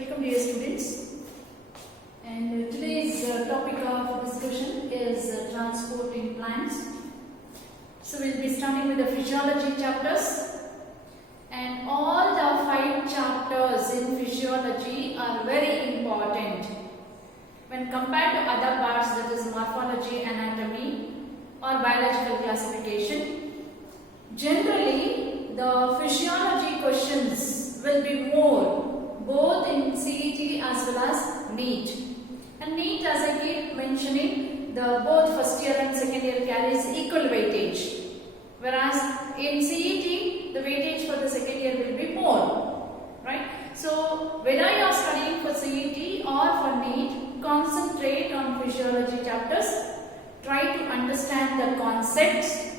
Welcome dear students, and today's topic of discussion is transport in plants. So we'll be starting with the physiology chapters, and all the 5 chapters in physiology are very important when compared to other parts, that is morphology, anatomy or biological classification. Generally the physiology questions will be more both in CET as well as NEET. And NEET, as I keep mentioning, the both first year and second year carries equal weightage, whereas in CET the weightage for the second year will be more, right? So whether you are studying for CET or for NEET, concentrate on physiology chapters, try to understand the concepts,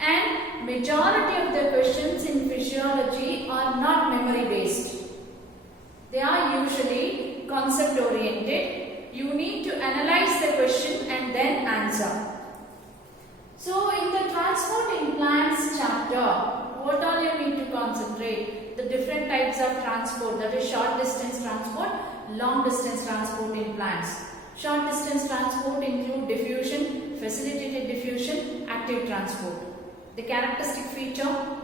and majority of the questions in physiology are not memory based. They are usually concept oriented. You need to analyze the question and then answer. So in the transport in plants chapter, what all you need to concentrate? The different types of transport, that is short distance transport, long distance transport in plants. Short distance transport include diffusion, facilitated diffusion, active transport. The characteristic feature of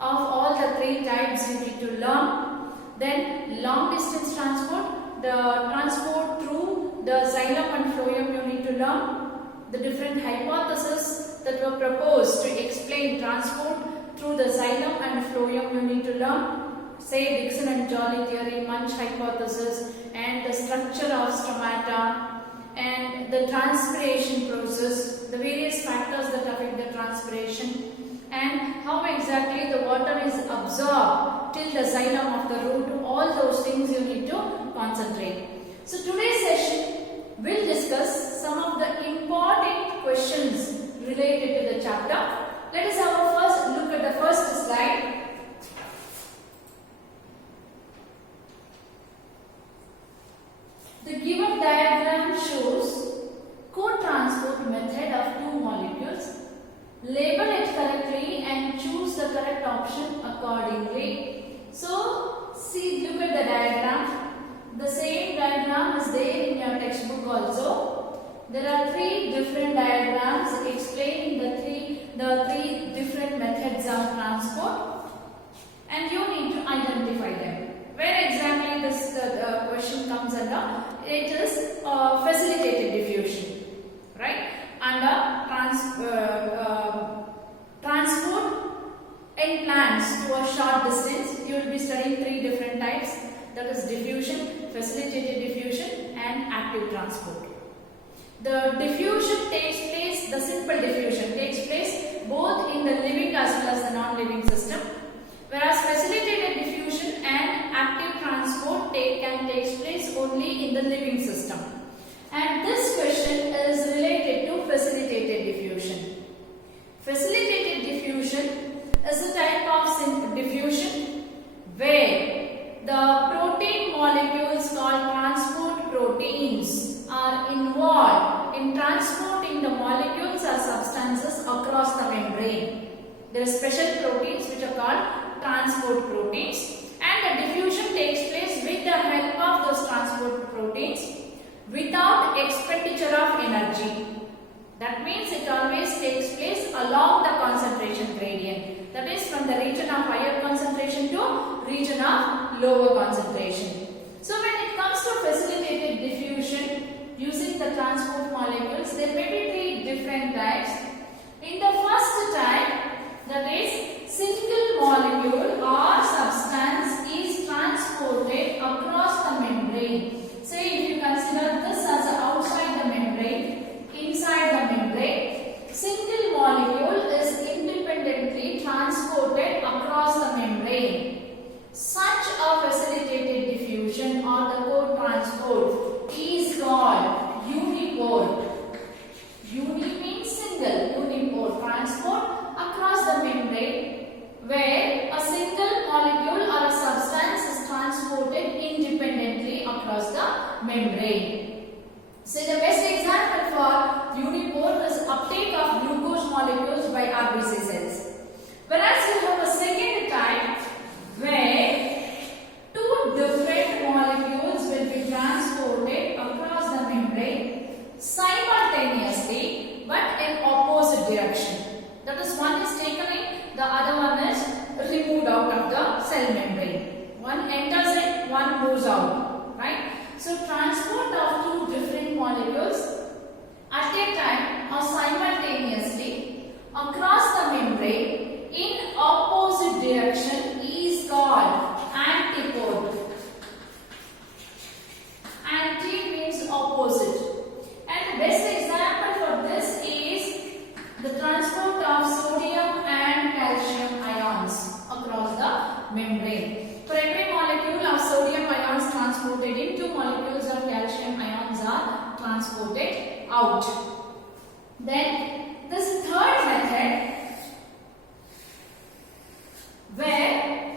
all the 3 types you need to learn. Then long distance transport, the transport through the xylem and phloem you need to learn. The different hypotheses that were proposed to explain transport through the xylem and phloem you need to learn. Say Dixon and Joly theory, Munch hypothesis, and the structure of stomata, and the transpiration process, the various factors that affect the transpiration, and how exactly the water is absorbed till the xylem of the root. All those things you need to concentrate. So today's session will discuss some of the important questions related to the chapter. Let us have a first look at the first slide. The given diagram shows co-transport method of 2 molecules. Label it correctly and choose the correct option accordingly. So, see, look at the diagram. The same diagram is there in your textbook also. There are 3 different diagrams explaining the three different methods of transport, and you need to identify them. Where exactly this question comes under? It is facilitated diffusion, right? Under transport in plants to a short distance, you will be studying 3 different types, that is diffusion, facilitated diffusion, and active transport. The diffusion takes place, the simple diffusion takes place both in the living as well as the non-living system, whereas facilitated diffusion and active transport can take place only in the living system. And this question is related to facilitated diffusion. Facilitated diffusion is a type of diffusion where the protein molecules called transport proteins are involved in transporting the molecules or substances across the membrane. There are special proteins which are called transport proteins, and the diffusion takes place with the help of those transport proteins without expenditure of energy. That means it always takes place along the concentration gradient. That is from the region of higher concentration to region of lower concentration. So when it comes to facilitated diffusion using the transport molecules, there may be 3 different types. In the first type, that is single molecule or substance is transported across the membrane. Say if you consider this as outside the membrane, inside the membrane, single molecule is independently transported across the membrane. Such a facilitated diffusion or the co-transport is called uniport. Uni means single, uniport transport across the membrane, where a single molecule or a substance is transported independently across the membrane. So the best example for uniport is uptake of glucose molecules by RBC cells. Whereas you have a second type where 2 different molecules cell membrane. One enters in, one moves out, right? So transport of two different molecules at a time or simultaneously across the membrane in opposite direction is called antipode. Anti means opposite. And the best example for this is the transport of sodium and calcium ions across the membrane. For every molecule of sodium ions transported in, 2 molecules of calcium ions are transported out. Then this third method, where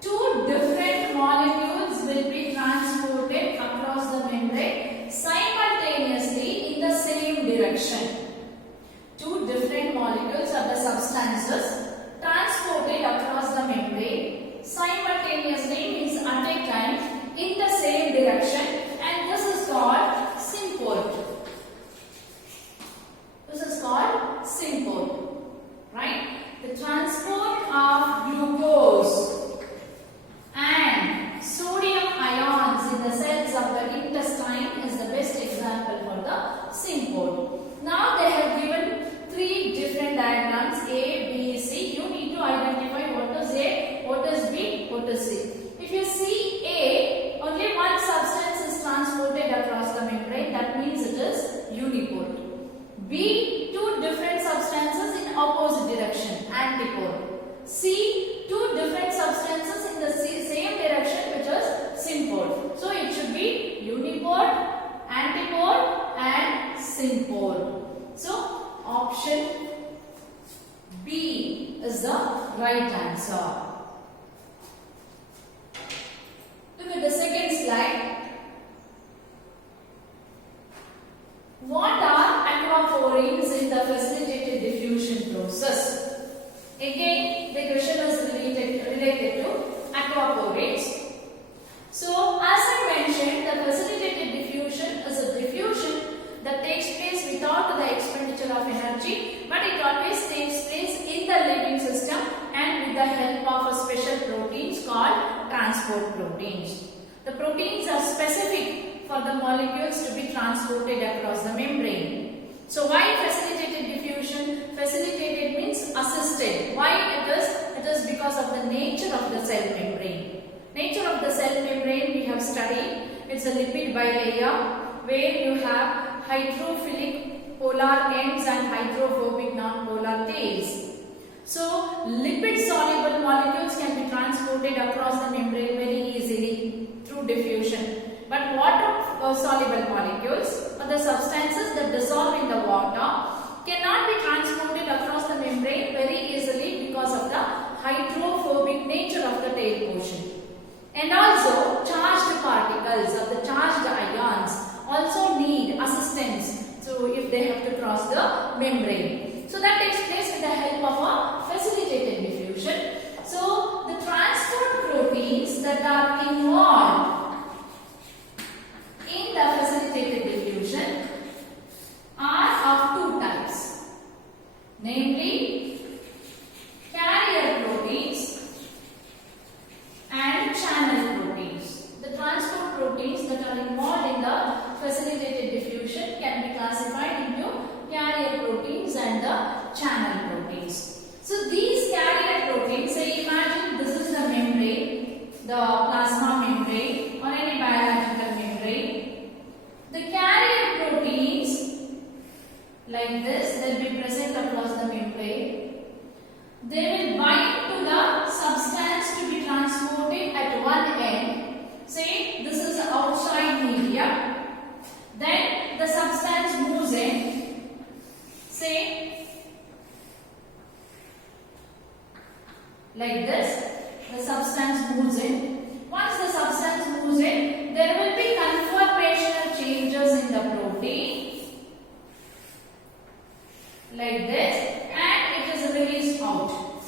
2 different molecules will be transported across the membrane simultaneously in the same direction. 2 different molecules of the substances transported across the membrane simultaneously means at a time in the same direction, and this is called sympode. This is called sympode, right? The transport of glucose and sodium ions in the cells of the intestine is the best example for the sympode. Now they have given 3 different diagrams, A, B, C. You need to identify what is A, what is B, what is C. If you see A, only one substance is transported across the membrane, that means it is unipode. B, 2 different substances in opposite direction, antipode. C, 2 different substances in the same direction, which is sympode. So it should be unipode, antipode and sympode. So option B is the right answer. Look at the second slide. What are aquaporins in the facilitated diffusion process? Again, the question is related to aquaporins. So, as I mentioned, the facilitated diffusion is a diffusion that takes place without the expenditure of energy, but it always takes place in the living system and with the help of a special proteins called transport proteins. The proteins are specific for the molecules to be transported across the membrane. So why facilitated diffusion? Facilitated means assisted. Why it is? It is because of the nature of the cell membrane. Nature of the cell membrane we have studied. It's a lipid bilayer where you have hydrophilic polar ends and hydrophobic non-polar tails. So lipid soluble molecules can be transported across the membrane very easily through diffusion. But water soluble molecules or the substances that dissolve in the water cannot be transported across the membrane very easily because of the hydrophobic nature of the tail portion. And also charged particles or the charged ions also need assistance. So if they have to cross the membrane. So that takes place with the help of a facilitated diffusion. So the transport proteins that are involved in the facilitated diffusion are of 2 types. Namely carrier proteins and channel proteins. The transport proteins that are involved in the facilitated diffusion can be classified into carrier proteins and the channel proteins. So these carrier proteins, say imagine this is the membrane, the plasma membrane or any biological membrane. The carrier proteins like this, they will be present across the membrane. They will bind to the substance to be transported at one end. Say this is outside media. Then the substance moves in. Say like this, the substance moves in. Once the substance moves in, there will be conformational changes in the protein like this, and it is released out.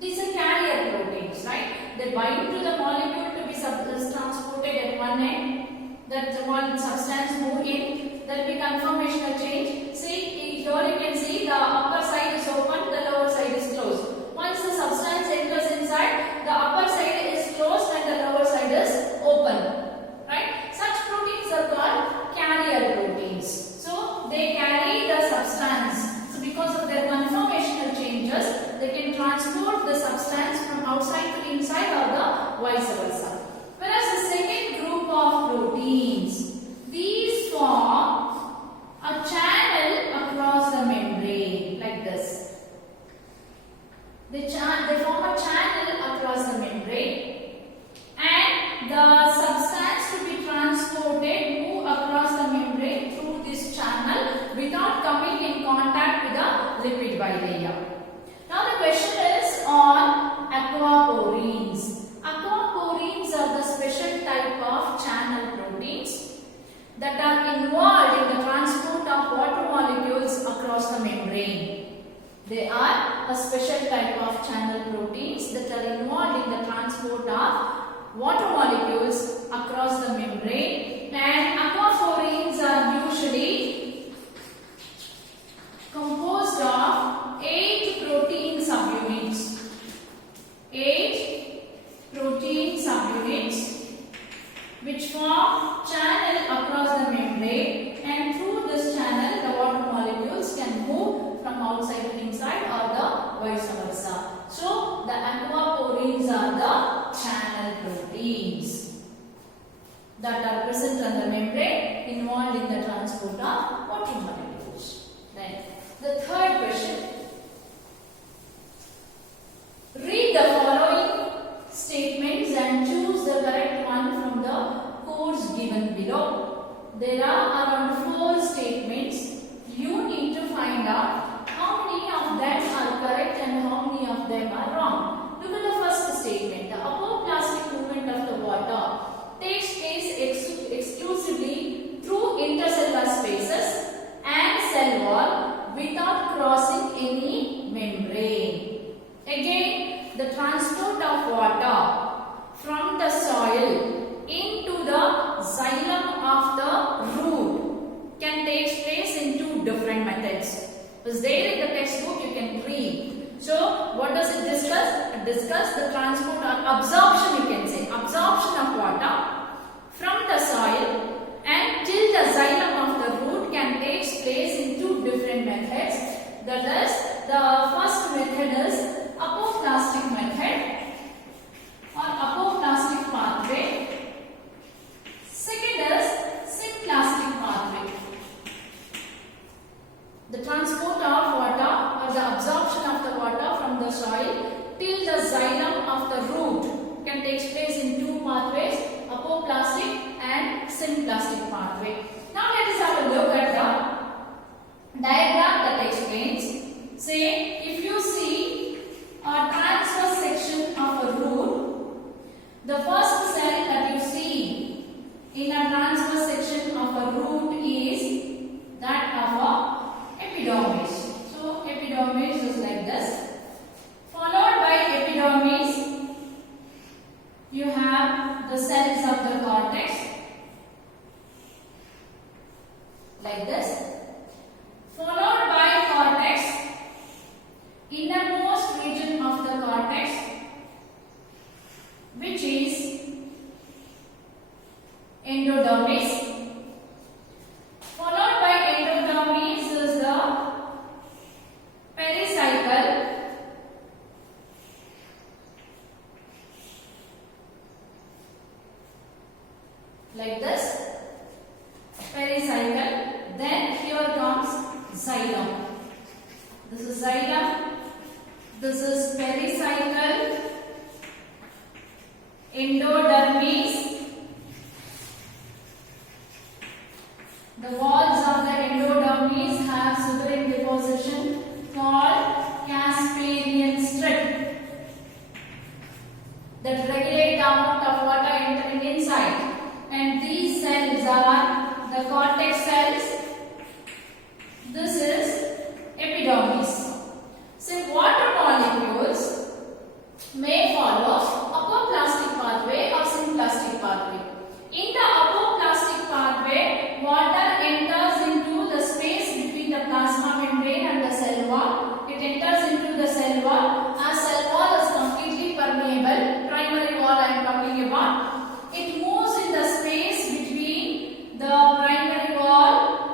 These are carrier proteins, right? They bind to the molecule to be transported at one end. That one substance move in, there will be conformational change. See, here you can see the upper side is open, the lower side is closed. Once the substance enters inside, the upper the substance from outside to inside or the vice versa. Whereas the second group of proteins, these form a channel across the membrane like this. They form a channel across the membrane, and the substance to be transported move across the membrane through this channel without coming in contact with the lipid bilayer. Now the question is on aquaporins. Aquaporins are the special type of channel proteins that are involved in the transport of water molecules across the membrane. They are a special type of channel proteins that are involved in the transport of water molecules across the membrane, and aquaporins are usually composed of 8 protein subunits. 8 protein subunits which form channel across the membrane, and through this channel the water molecules can move from outside to inside or the vice versa. So the aquaporins are the channel proteins that are present on the membrane involved in the transport of water molecules. Then the third question. Read the following statements and choose the correct one from the codes given below. There are around 4 statements. You need to find out how many of them are correct and how many of them are wrong. Look at the first statement. The apoplastic movement of the water takes place exclusively through intercellular spaces and cell wall without crossing any membrane. Again, the transport of water from the soil into the xylem of the root can take place in 2 different methods. It's there in the textbook, you can read. So, what does it discuss? It discusses the transport or absorption, you can say, absorption of water from the soil and till the xylem of the root can take place in 2 different methods. That is, the first method is apoplastic method or apoplastic pathway. Second is symplastic pathway. The transport of water or the absorption of the water from the soil till the xylem of the root can take place in 2 pathways, apoplastic and symplastic pathway. Now let us have a look at the diagram that explains. Say, if you see a transverse section of a root, the first cell that you see in a transverse section of a root is that of a epidermis. So epidermis is like this. Followed by epidermis, you have the cells of the cortex like this. Followed by cortex, innermost region of the cortex, which is endodermis. Followed by endodermis is the pericycle. Like this, pericycle. Then here comes xylem. This is xylem. This is pericycle, endodermis. The walls of the endodermis have suberin deposition called Casparian strip that regulate the amount of water entering inside. And these cells are the cortex cells. This is epidermis. So water molecules may follow apoplastic pathway or symplastic pathway. In the apoplastic pathway, water enters into the space between the plasma membrane and the cell wall. It enters into the cell wall. As cell wall is completely permeable, primary wall I am talking about. It moves in the space between the primary wall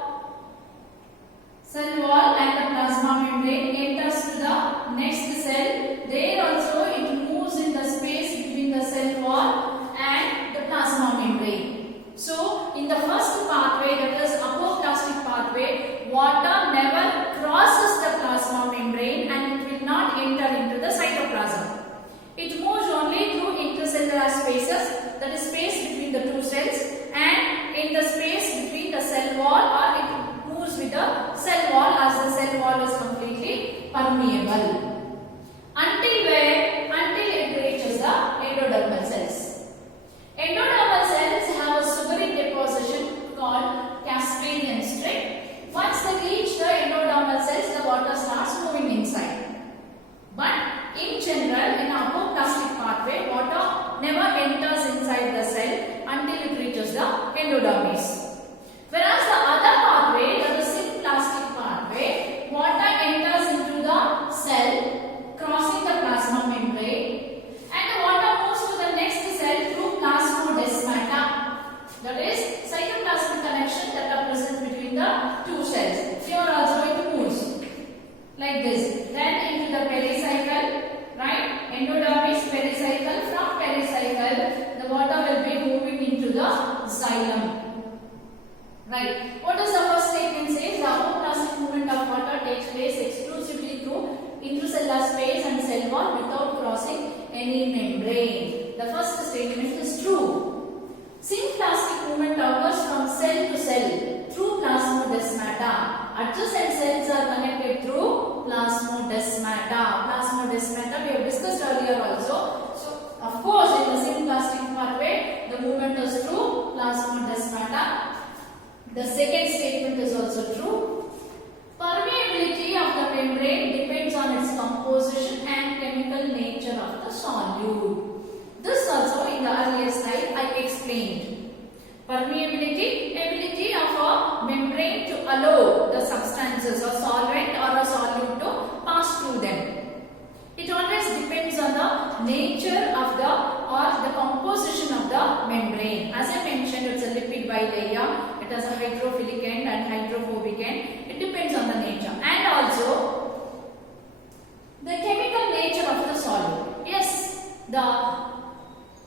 endodermis. Whereas the other pathway, that is symplastic pathway, water enters into the cell, crossing the plasma membrane, and the water moves to the next cell through plasmodesmata. That is cytoplasmic connection that are present between the two cells. Here also it moves like this. Then into the pericycle, right? Endodermis, pericycle. From pericycle, the water will be moving into the xylem. Right. What does the first statement say? The apoplastic movement of water takes place exclusively through intracellular space and cell wall without crossing any membrane. The first statement is true. Symplastic movement occurs from cell to cell through plasmodesmata. Adjacent cells are connected through plasmodesmata. Plasmodesmata we have discussed earlier also. So, of course, in the symplastic pathway, the movement is through plasmodesmata. The second statement is also true. Permeability of the membrane depends on its composition and chemical nature of the solute. This also in the earlier slide I explained. Permeability, ability of a membrane to allow the substances or solvent or a solute to pass through them. It always depends on the nature of the or the composition of the membrane. As I mentioned, it's a lipid bilayer. It has a hydrophilic end and hydrophobic end. It depends on the nature and also the chemical nature of the solute. Yes, the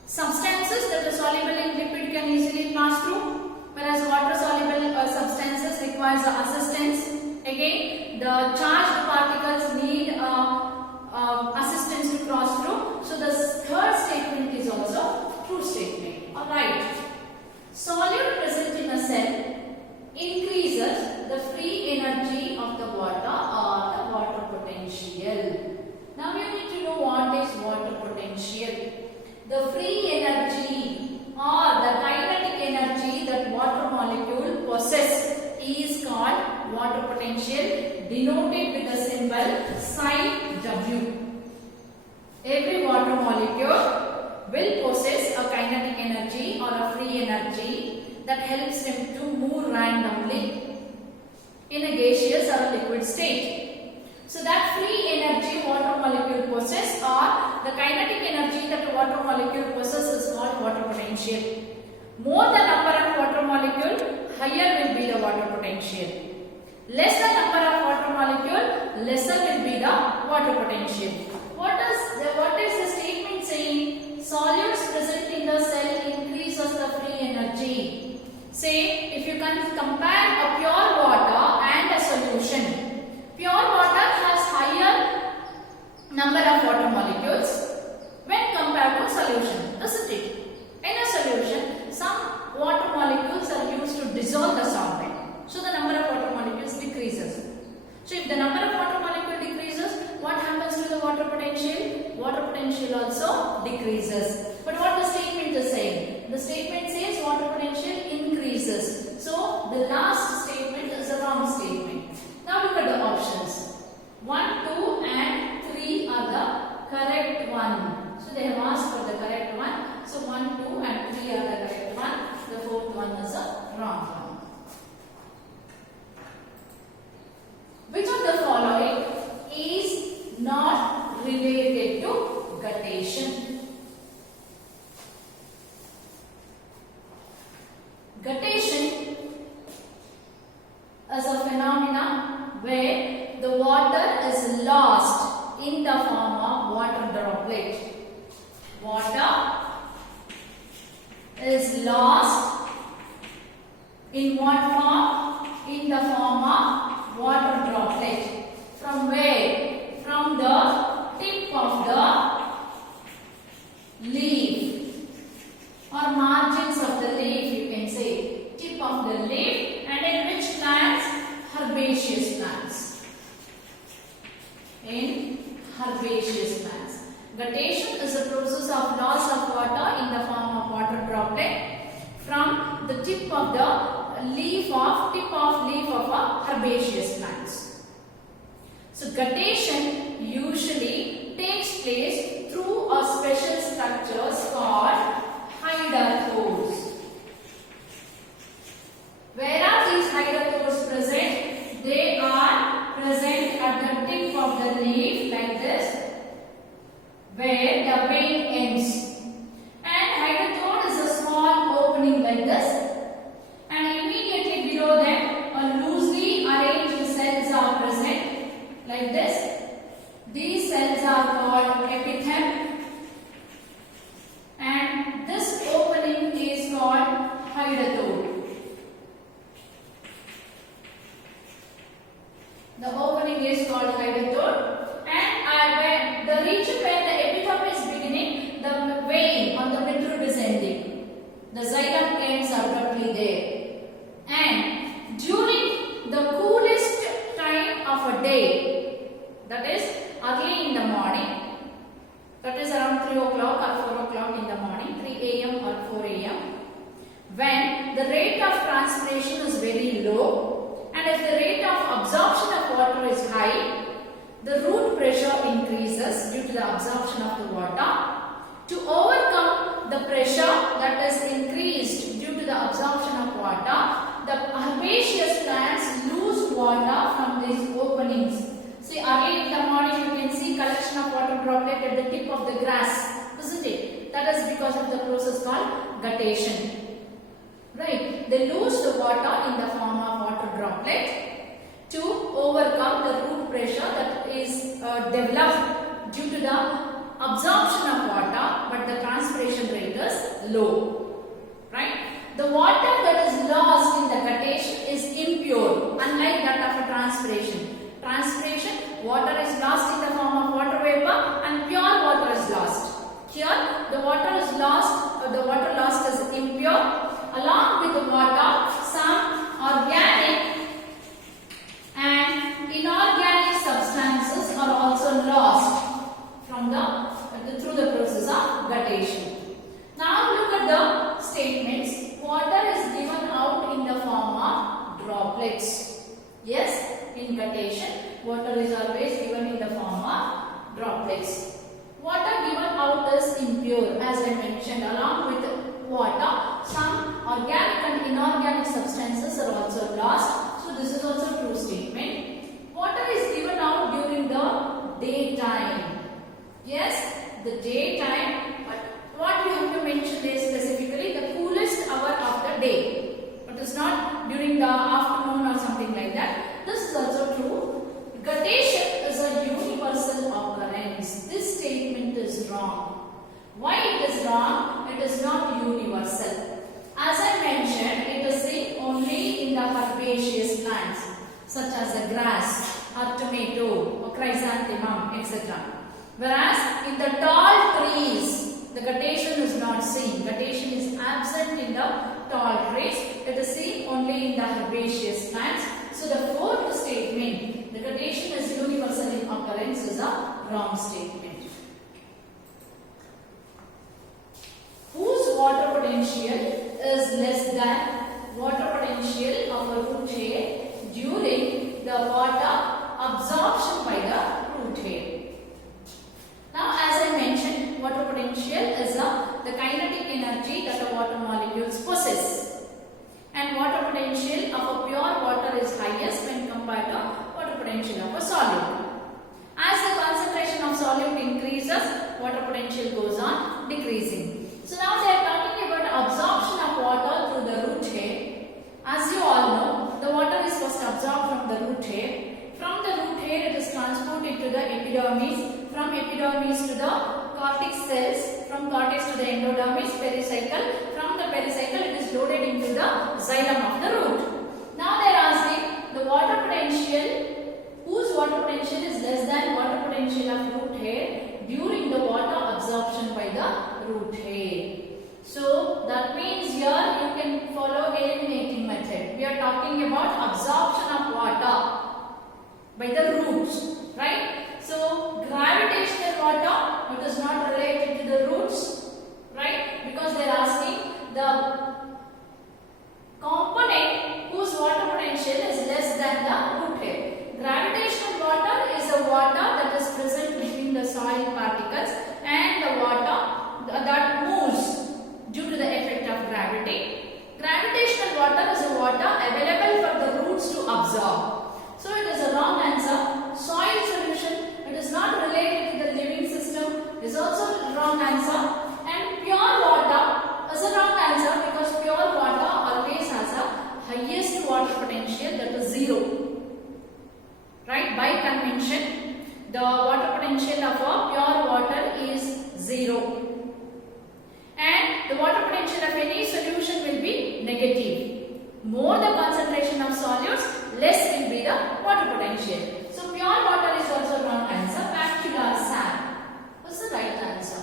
substances that are soluble in lipid can easily pass through, whereas water soluble substances requires assistance. Again, the charged particles need assistance to cross through. So the third statement is also true statement. Alright. Solute present in a cell increases the free energy of the water or the water potential. Now you need to know what is water potential. The free energy or the kinetic energy that water molecule possess is called water potential, denoted with the symbol psi W. Every water molecule will possess a kinetic energy or a free energy that helps them to move randomly in a gaseous or a liquid state. So that free energy water molecule possess or the kinetic energy that a water molecule possesses is called water potential. More the number of water molecule, higher will be the water potential. Less the number of water molecule, lesser will be the water potential. What is the statement saying? Solutes present in the cell increases the free energy. Say, if you can compare a pure water and a solution, pure water has higher number of water molecules when compared to solution, doesn't it? In a solution, some water molecules are used to dissolve the solvent. So the number of water molecules decreases. So if the number of water molecule decreases, what happens to the water potential? Water potential also decreases. But what the statement is saying? The statement says water potential increases. So the last statement is a wrong statement. Now look at the options. 1, 2 and 3 are the correct one. So they have asked for the correct one. So 1, 2 and 3 are the correct one. The fourth one is a wrong one. Which of the following is not related to guttation? Guttation is a phenomena where the water is lost in the form of water droplet. Water is lost in what form? In the form of water droplet. From where? From the tip of the leaf or margins of the leaf, you can say. Tip of the leaf. And in which plants? Herbaceous plants. In herbaceous plants. Guttation is a process of loss of water in the form of water droplet from the tip of leaf of a herbaceous plants. So guttation usually takes place through a special structures called hydrophores. where the vein ends. And hydrothode is a small opening like this. And immediately below them, a loosely arranged cells are present like this. These cells are called epitheme. And this opening is called hydrothode. The opening is called hydrothode. And when the region where the epitheme is beginning, the vein on the midrib is ending. The xylem ends abruptly there. And during the coolest time of a day, that is early in the morning, that is around 3 o'clock or 4 o'clock in the morning, 3 a.m. or 4 a.m., when the rate of transpiration is very low, and if the rate of absorption of water is high, the root pressure increases due to the absorption of the water. To overcome the pressure that is increased due to the absorption of water, the herbaceous plants lose water from these openings. See, early in the morning you can see collection of water droplet at the tip of the grass, isn't it? That is because of the process called guttation. Right? They lose the water in the form of water droplet to overcome the root pressure that is developed due to the absorption of water, but the transpiration rate is low. Right? The water that is lost in the guttation is impure, unlike that of a transpiration. Transpiration, water is lost in the form of water vapor and pure water is lost. Here, the water is lost, the water lost is impure. Along with the water, some organic and inorganic substances are also lost from through the process of guttation. Now look at the statements. Water is given out in the form of droplets. Yes, in guttation, water is always given in the form of droplets. Water given out is impure, as I mentioned. Along with water, some organic and inorganic substances are also lost. So this is also a true statement. Water is given out during the daytime. Yes, the daytime. But what we have to mention is specifically the coolest hour of the day. It is not during the afternoon or something like that. This is also true. Guttation is a universal occurrence. This statement is wrong. Why it is wrong? It is not universal. As I mentioned, it is seen only in the herbaceous plants such as the grass or tomato or chrysanthemum, etc. Whereas in the tall trees, the guttation is not seen. Guttation is absent in the tall trees. It is seen only in the herbaceous plants. So the fourth statement, the guttation is universal in occurrence, is a wrong statement. Whose water potential is less than water potential of a root hair during the water absorption by the root hair? Now, as I mentioned, water potential is the kinetic energy that the water molecules possess. And water potential of a pure water is highest when compared to water potential of a solute. As the concentration of solute increases, water potential goes on decreasing. So now they are talking about absorption of water through the root hair. As you all know, the water is first absorbed from the root hair. From the root hair, it is transported to the epidermis. From epidermis to the cortex cells. From cortex to the endodermis, pericycle. From the pericycle, it is loaded into the xylem of the root. Now they are asking the water potential, whose water potential is less than water potential of root hair during the water absorption by the root hair. So that means here you can follow eliminating method. We are talking about absorption of water by the roots, right? So gravitational water, it is not related to the roots, right? Because they are asking the component whose water potential is less than the root hair. Gravitational water is a water that is present between the soil particles and the water that moves due to the effect of gravity. Gravitational water is a water available for the roots to absorb. So it is a wrong answer. wrong answer. And pure water is a wrong answer because pure water always has a highest water potential, that is 0. Right? By convention, the water potential of a pure water is 0. And the water potential of any solution will be negative. More the concentration of solutes, less will be the water potential. So pure water is also wrong answer. Vacuolar sap is the right answer.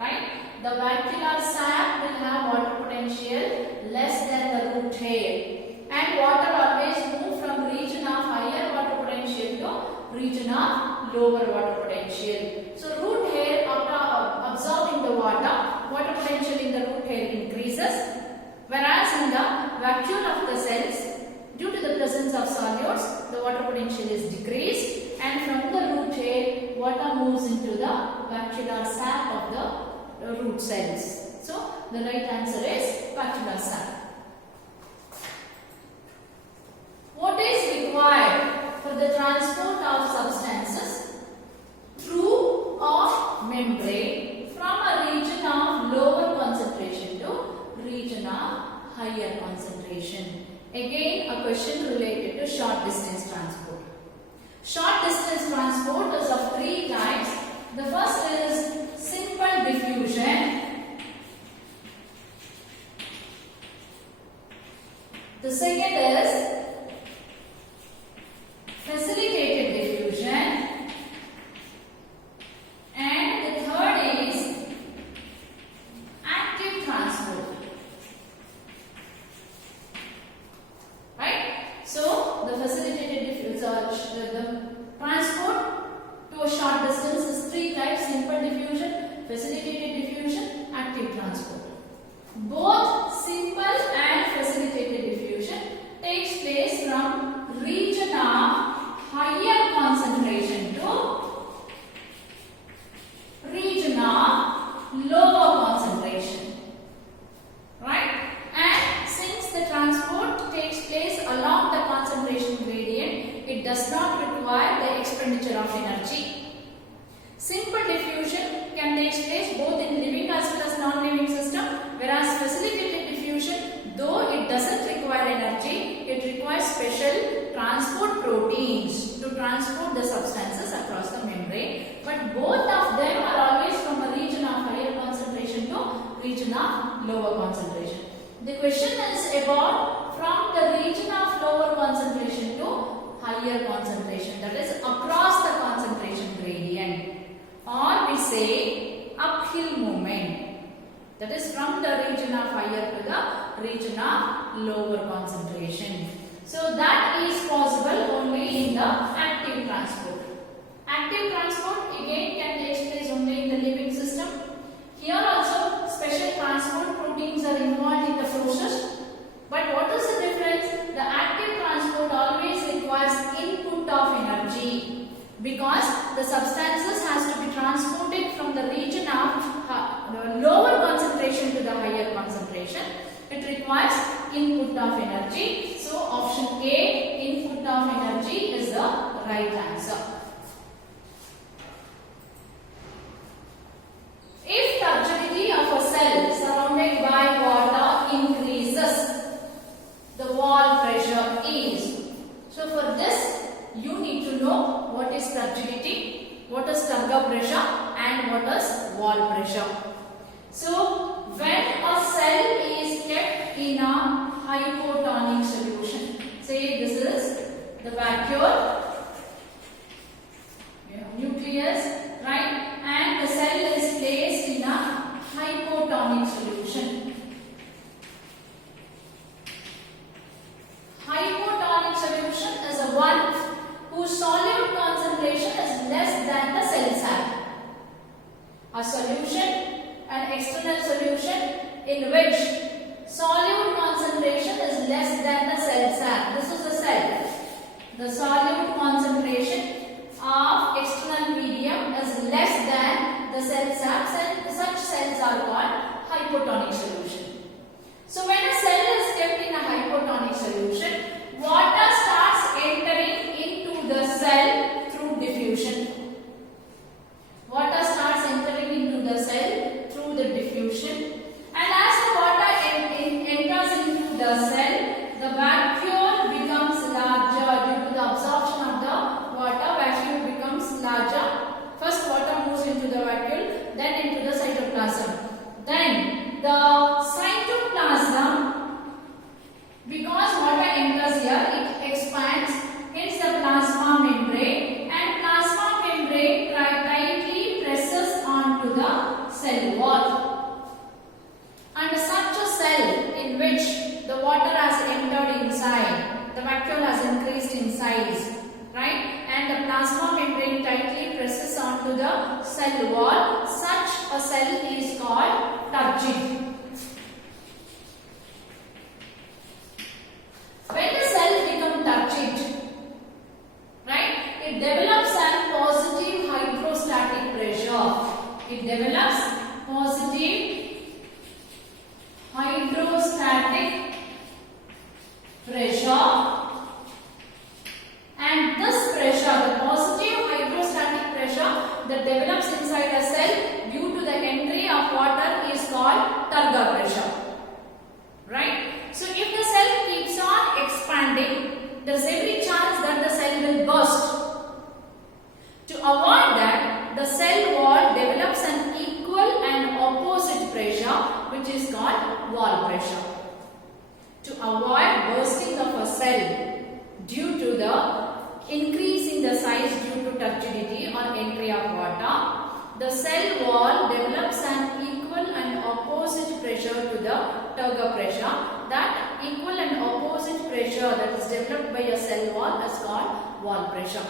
Right? The vacuolar sap will have water potential less than the root hair. And water always move from region of higher water potential to region of lower water potential. So root hair, after absorbing the water potential in the root hair increases. Whereas in the vacuole of the cells, due to the presence of solutes, the water potential is decreased, and from the root hair, water moves into the vacuolar sac of the root cells. So the right answer is vacuolar sac. What is required for the transport of substances through a membrane from a region of lower concentration to region of higher concentration? Again, a question related to short distance transport. Short distance transport is of 3 types. The first is simple diffusion. The second is facilitated diffusion. And the third is active transport. Right? So the facilitated diffusion, the transport to a short distance is 3 types: simple diffusion, facilitated diffusion, active transport. Both simple and facilitated diffusion takes place from region of higher concentration to region of lower concentration. Right? And since the transport takes place along the concentration gradient, it does not require the expenditure of energy. Simple diffusion can take place both in living as well as non-living system, whereas facilitated diffusion, though it doesn't require energy, it requires special transport proteins to transport the substances across the membrane. But both of them are always from a region of higher concentration to region of lower concentration. The question is about from the region of lower concentration to higher concentration, that is across the concentration gradient, or we say uphill movement, that is from the region of higher to the region of lower concentration. So that is possible only in the active transport. Active transport again can take place only in the living system. Here also special transport proteins are involved in the process. But what is the difference? The active transport always requires input of energy, because the substances has to be transported from the region of lower concentration to the higher concentration. It requires input of energy. So option A, input of energy, is the right answer. If turbidity of a cell surrounded by water increases, the wall pressure is. So for this, you need to know what is turgidity, what is turgor pressure, and what is wall pressure. So when a cell is kept in a hypotonic solution, say this is the vacuole, we have nucleus, right, and the cell is placed in a hypotonic solution. Hypotonic solution is a one whose solute concentration is less than the cell sap. A solution, an external solution in which solute concentration is less than the cell sap. This is the cell. The solute concentration of external medium is less than the cell sap. Such cells are called hypotonic solution. So when a cell is kept in a hypotonic solution, water starts entering into the cell through diffusion. Water starts entering into the cell onto the cell wall. Such a cell is called turgid. When the cell becomes turgid, right, it develops a positive hydrostatic pressure. It develops positive hydrostatic pressure, and this pressure, the positive hydrostatic pressure that develops inside a cell due to the entry of water is called turgor pressure, right? So if the cell keeps on expanding, there is every chance that the cell will burst. To avoid that, the cell wall develops an equal and opposite pressure, which is called wall pressure. To avoid bursting of a cell due to the increase in the size due to turgidity or entry of water, the cell wall develops an equal and opposite pressure to the turgor pressure. That equal and opposite pressure that is developed by a cell wall is called wall pressure.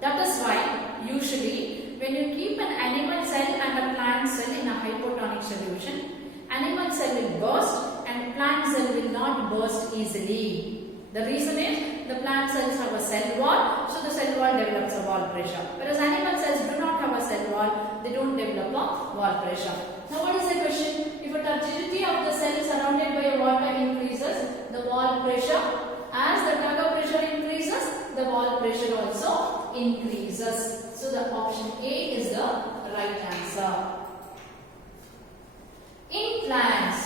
That is why usually when you keep an animal cell and a plant cell in a hypotonic solution, animal cell will burst and plant cell will not burst easily. The reason is the plant cells have a cell wall, so the cell wall develops a wall pressure. Whereas animal cells do not have a cell wall, they don't develop a wall pressure. Now what is the question? If a turgidity of the cell surrounded by water increases, the wall pressure. As the turgor pressure increases, the wall pressure also increases. So the option A is the right answer. In plants,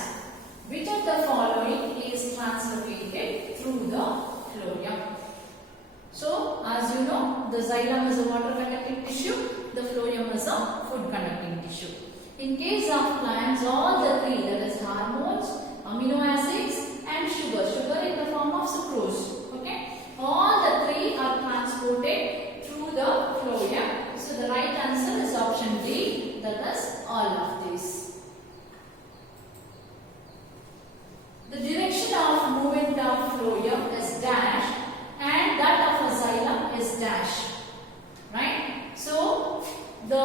which of the following is translocated through the phloem? So, as you know, the xylem is a water conducting tissue, the phloem is a food conducting tissue. In case of plants, all the three, that is hormones, amino acids and sugar, sugar in the form of sucrose, okay, all the three are transported through the phloem. So, the right answer is option D, that is all of these. The direction of movement of phloem is dash and that of a xylem is dash, right? So the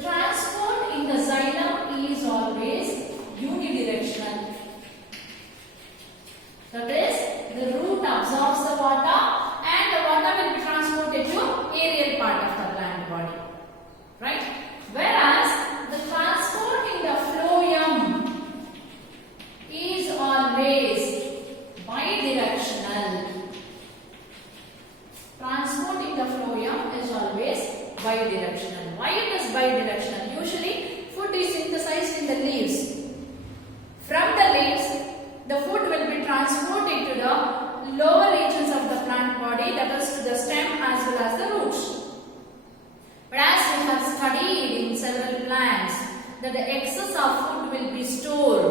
transport in the xylem is always unidirectional. That is, the root absorbs the water and the water will be transported to aerial part of the plant body, right? Whereas the transport in the phloem is always bidirectional. Transport in the phloem is always bidirectional. Why it is bidirectional? Usually food is synthesized in the leaves. From the leaves, the food will be transported to the lower regions of the plant body, that is to the stem as well as the roots. But as we have studied in several plants, that the excess of food will be stored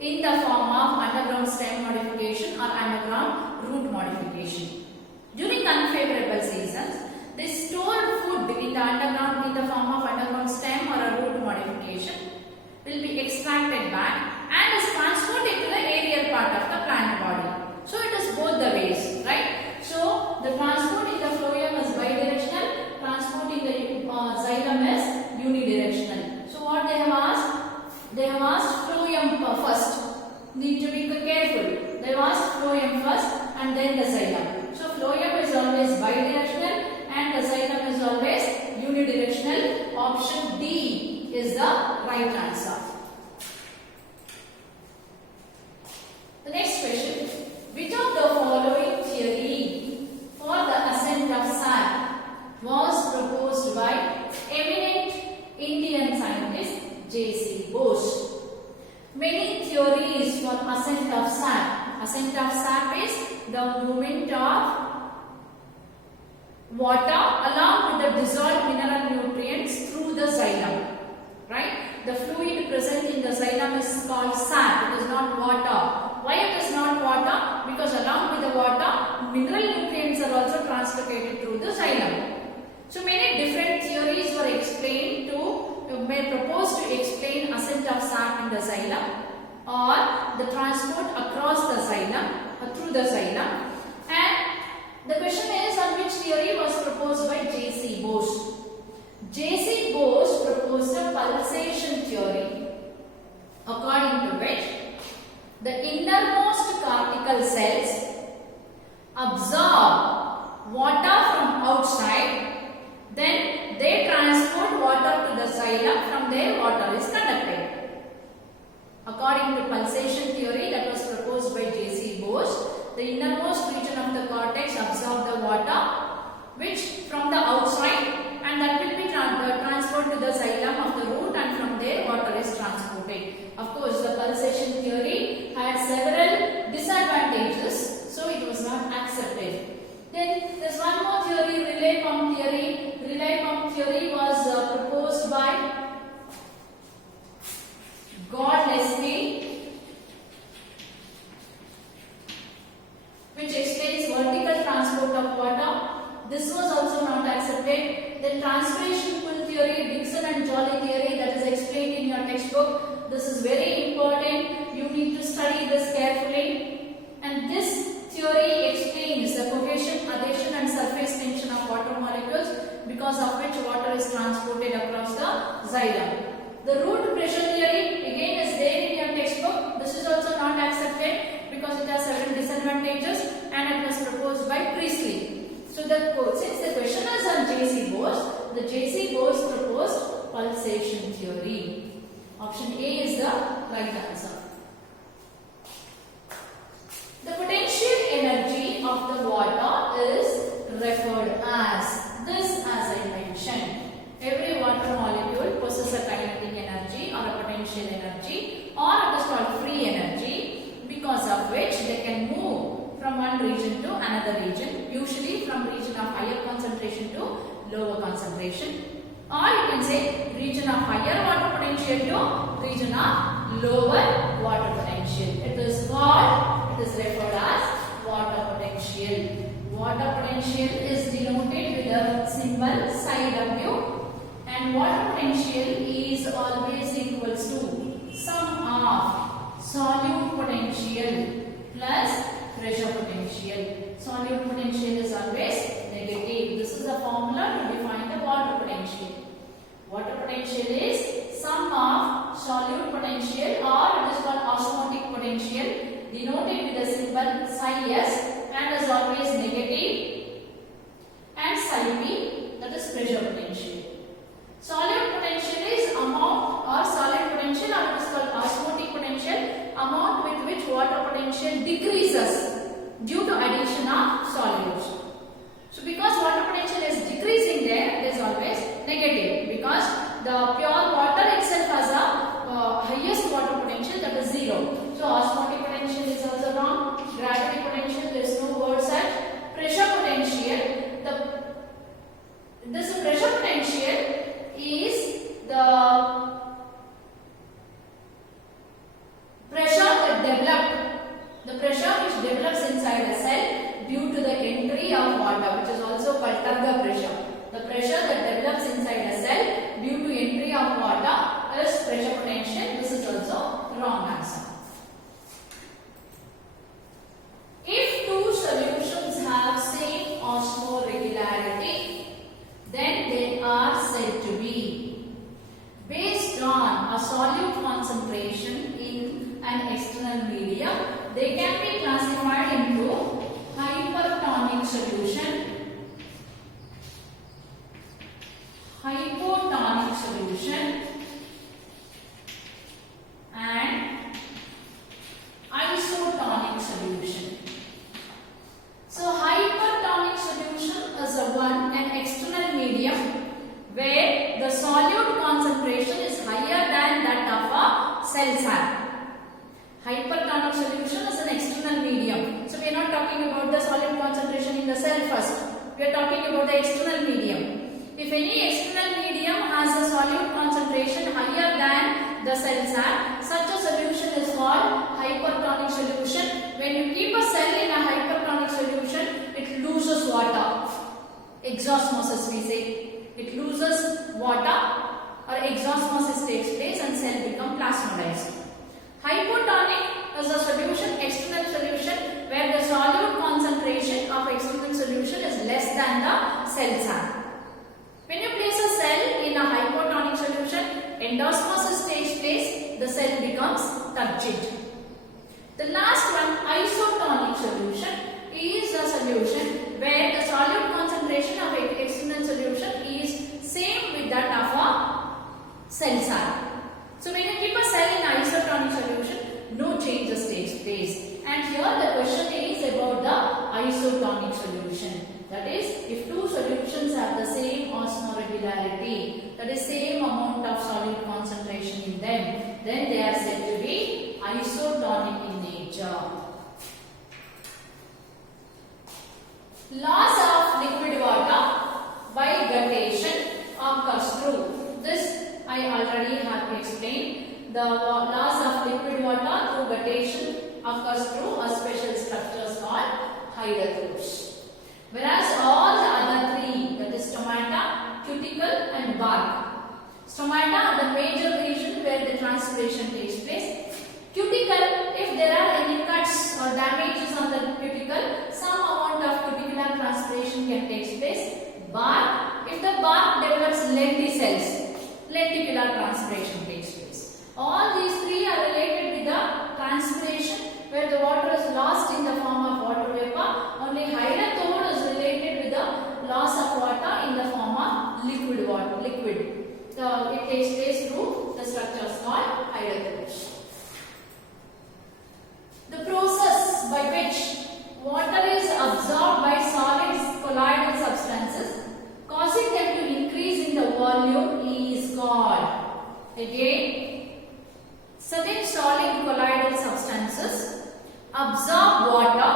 in the form of underground stem modification or underground root modification. During unfavorable seasons, this stored food in the underground in the form of underground stem or a root modification will be extracted back and is transported to the aerial part of the plant body. So it is both the ways, right? So the transport in the phloem is bidirectional, transport in the xylem is unidirectional. So what they have asked? They have asked phloem first. Need to be careful. They have asked phloem first and then the xylem. So phloem is always bidirectional and the xylem is always unidirectional. Option D is the right answer. The next question. Which of the following theory for the ascent of sap was proposed by eminent Indian scientist J.C. Bose? Many theories for ascent of sap. Ascent of sap is the movement of water along with the dissolved mineral nutrients through the xylem. Right? The fluid present in the xylem is called sap. It is not water. Why it is not water? Because along with the water, mineral nutrients are also translocated through the xylem. So many different theories were explained proposed to explain ascent of sap in the xylem or the transport across the xylem through the xylem. And the question is, on which theory was proposed by J.C. Bose? J.C. Bose proposed a pulsation theory, according to which the innermost cortical cells absorb water from outside, then they transport water to the xylem, from there water is conducted. According to pulsation theory that was proposed by J.C. Bose, the innermost region of the cortex absorb the water which from the outside, and that will be transferred to the xylem of the root, and from there water is transported. Of course, the pulsation theory had several disadvantages, so it was not accepted. Then there's one more theory, relay pump theory. Relay pump theory was proposed by Gord Leslie, which explains vertical transport of water. This was also not accepted. Then transpiration pull theory, Dixon and Joly theory, that is explained in your textbook. This is very important. You need to study this carefully. And this theory explains the cohesion, adhesion and surface tension of water molecules, because of which water is transported across the xylem. The root pressure theory again is there in your textbook. This is also not accepted because it has several disadvantages, and it was proposed by Priestley. So since the question is on J.C. Bose, the J.C. Bose proposed pulsation theory. Option A is the right answer. The potential energy of the water is referred as this, as I mentioned. Every water molecule possesses a kinetic energy or a potential energy, or it is called free energy, because of which they can move from one region to another region, usually from region of higher concentration to lower concentration, or you can say region of higher water potential to region of lower water potential. It is referred as water potential. Water potential is denoted with the symbol psi W, and water potential is always equals to sum of solute potential plus pressure potential. Solute potential is always negative. This is the formula to define the water potential. Water potential is sum of solute potential, or it is called osmotic potential, denoted with the symbol psi S, and is always negative, and psi P, that is pressure potential. Solute potential is amount, or solid potential, or it is called osmotic potential, amount with which water potential decreases due to addition of solutes. So because water potential is decreasing there, it is always negative, because the pure water itself has a highest water potential, that is 0. So osmotic potential is also wrong. Gravity potential, there is no word such. Pressure potential, this pressure potential is the pressure that developed, the pressure which develops inside a cell due to the entry of water, which is also called turgor pressure. The pressure that develops inside a cell due to entry of water is pressure potential. This is also wrong answer. If two solutions have same osmoregularity, then they are said to be based on a solute concentration in an external medium. They can be classified into hypertonic solution, hypotonic solution, and isotonic solution. So hypertonic solution is an external medium where the solute concentration is higher than that of a cell sap. Hypertonic solution is an external medium. So we are not talking about the solute concentration in the cell first. We are talking about the external medium. If any external medium has a solute concentration higher than the cell sap, such a solution is called hypertonic solution. When you keep a cell in a hypertonic solution, it loses water. Exosmosis we say. It loses water, or exosmosis takes place and cell become plasmodized. Hypotonic is a solution, external solution, where the solute concentration of external solution is less than the cell sap. When you place a cell in endosmosis takes place, the cell becomes turgid. The last one, isotonic solution, is a solution where the solute concentration of external solution is same with that of a cell size. So when you keep a cell in isotonic solution, no changes takes place. And here the question is about the isotonic solution. That is, if two solutions have the same osmoregularity, that is same amount of solute concentration in them, then they are said to be isotonic in nature. Loss of liquid water by guttation occurs through. This I already have explained. The loss of liquid water through guttation occurs through a special structures called hydrophores. Whereas all the other three, that is stomata, cuticle and bark. Stomata are the major region where the transpiration takes place. Cuticle, if there are any cuts or damages on the cuticle, some amount of cuticular transpiration can take place. Bark, if the bark develops lenticels, lenticular transpiration takes place. All these three are related with the transpiration where the water is lost in the form of water vapor. Only hydrophore is related with the loss of water in the form of liquid water. It takes place through the structures called hydrophores. The process by which water is absorbed by solid colloidal substances, causing them to increase in the volume, is called, again, certain solid colloidal substances absorb water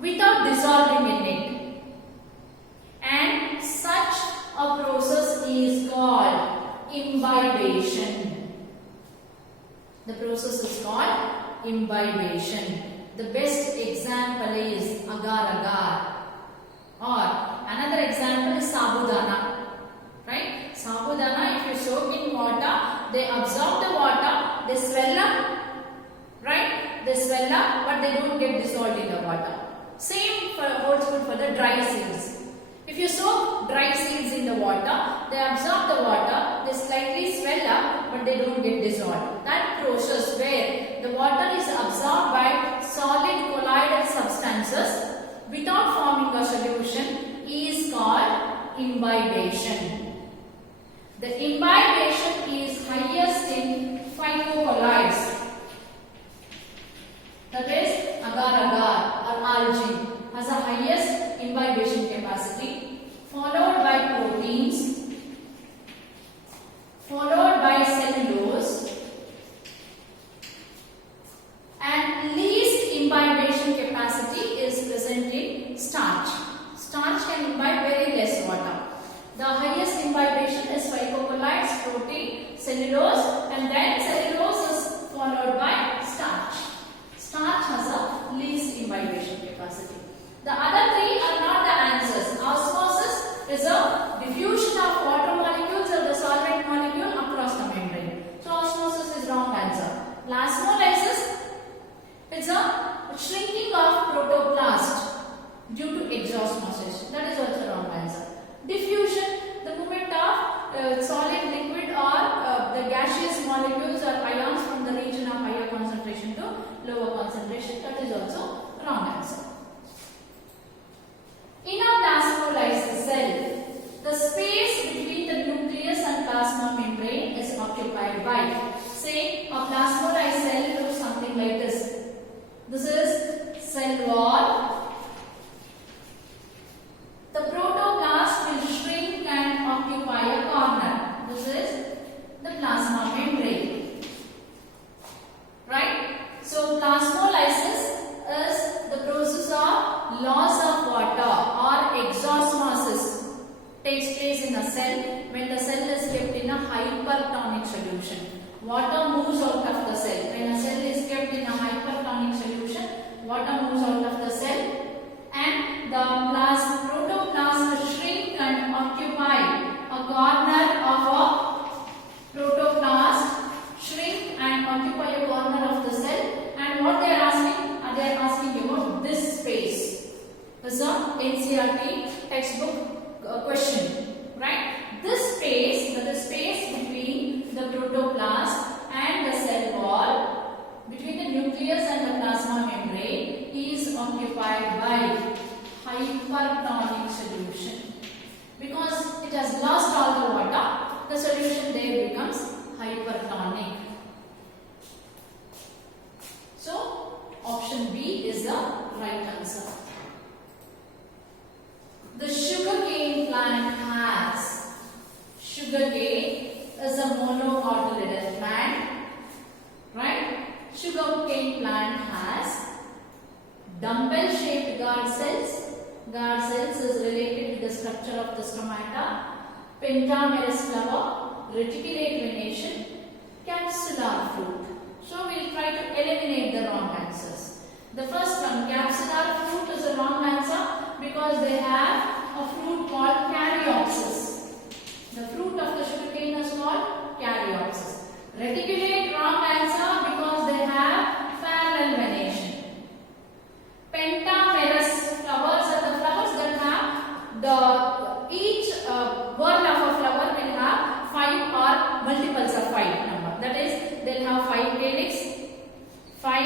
without dissolving in it, and such a process is called imbibition. The process is called imbibition. The best example is agar-agar, or another example is sabudana. Right? Sabudana, if you soak in water, they absorb the water, they swell up, right? They swell up, but they don't get dissolved in the water. Same holds good for the dry seeds. If you soak dry seeds in the water, they absorb the water, they slightly swell up, but they don't get dissolved. That process where the water is absorbed by solid colloidal substances without forming a solution is called imbibition. The imbibition is highest in phycocolloids. That is, agar-agar or algae has the highest imbibition capacity, followed by proteins, followed by cellulose, and least imbibition capacity is present in starch. Starch can imbibe very less water. The highest imbibition is phycocolloids, protein, cellulose, and then cellulose is followed by starch. Starch has a least imbibition capacity. The other three are not the answers. Osmosis is a diffusion of water molecules or the solvent molecule across the membrane. So osmosis is wrong answer. Plasmolysis is a shrinking of protoplast due to exosmosis. That is also wrong answer. Diffusion, the movement of solid, liquid or the gaseous molecules or ions from the region of higher concentration to lower concentration. That is also wrong answer. In a plasmolysis cell, the space between the nucleus and plasma membrane is occupied by, say, a plasmolyzed cell looks something like this. This is cell wall. The protoplast will shrink and occupy a corner. This is the plasma membrane. Right? So, plasmolysis is the process of loss of water or exosmosis takes place in a cell when the cell is kept in a hypertonic solution. Water moves out of the cell. When a cell is kept in a hypertonic solution, water moves out of the cell and the protoplast will shrink and occupy a corner of a protoplast, shrink and occupy a corner of the cell. And what they are asking about this space. This is a NCERT textbook question, right? This space, the space between the supporting plant has dumbbell shaped guard cells. Guard cells is related with the structure of the stomata. Pentamerous flower, reticulate venation, capsular fruit. So we will try to eliminate the wrong answers. The first one, capsular fruit, is a wrong answer because they have a fruit called caryopsis. The fruit of the sugarcane is called caryopsis. Reticulate, wrong answer because they have parallel venation. Pentamerous flowers are the flowers that have each whorl of a flower will have 5 or multiples of 5 number. That is, they will have 5 calyx, 5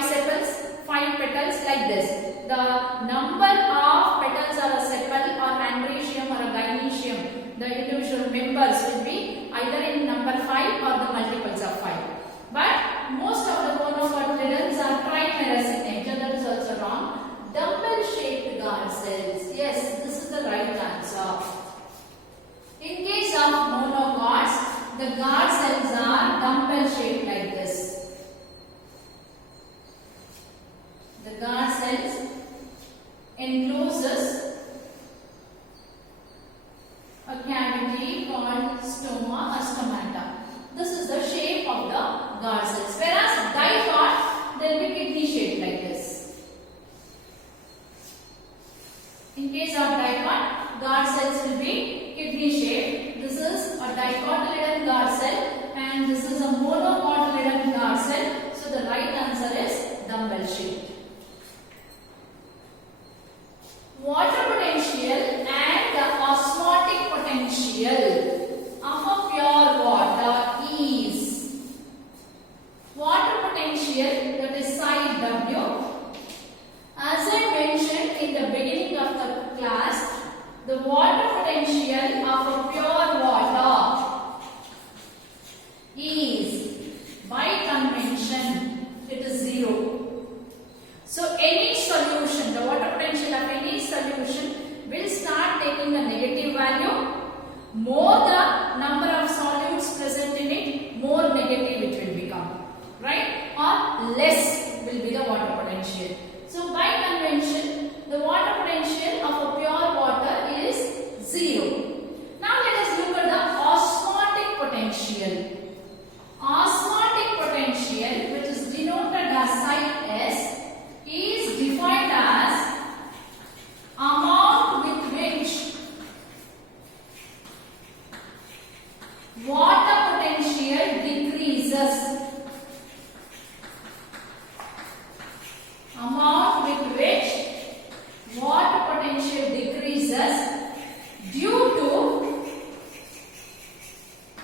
sepals, 5 petals, like this. The number of petals or a sepal or androecium or a gynoecium, the individual members will be either in number 5 or the multiples of 5. But most of the monocotyledons are trimerous in nature. That is also wrong. Dumbbell shaped guard cells. Yes, this is the right answer. In case of monocots, the guard cells are dumbbell shaped like this. The guard cells encloses a cavity called stoma or stomata. This is the shape of the guard cells. Whereas dicot, they will be kidney shaped like this. In case of dicot, guard cells will be kidney shaped. This is a dicotyledon guard cell and this is a monocotyledon guard cell. So the right answer is dumbbell shaped. Water potential and the osmotic potential of a pure water is water potential, that is psi W. As I mentioned in the beginning of the class, the water potential of a pure water is, by convention, it is 0. So any solution, the water potential of any solution will start taking a negative value. More the number of solutes present in it, more negative it will become, right? Or less will be the water potential. So by convention, the water potential of a pure water is 0. Now let us look at the osmotic potential. Osmotic potential, which is denoted as psi S, is defined as amount with which water potential decreases. Amount with which water potential decreases due to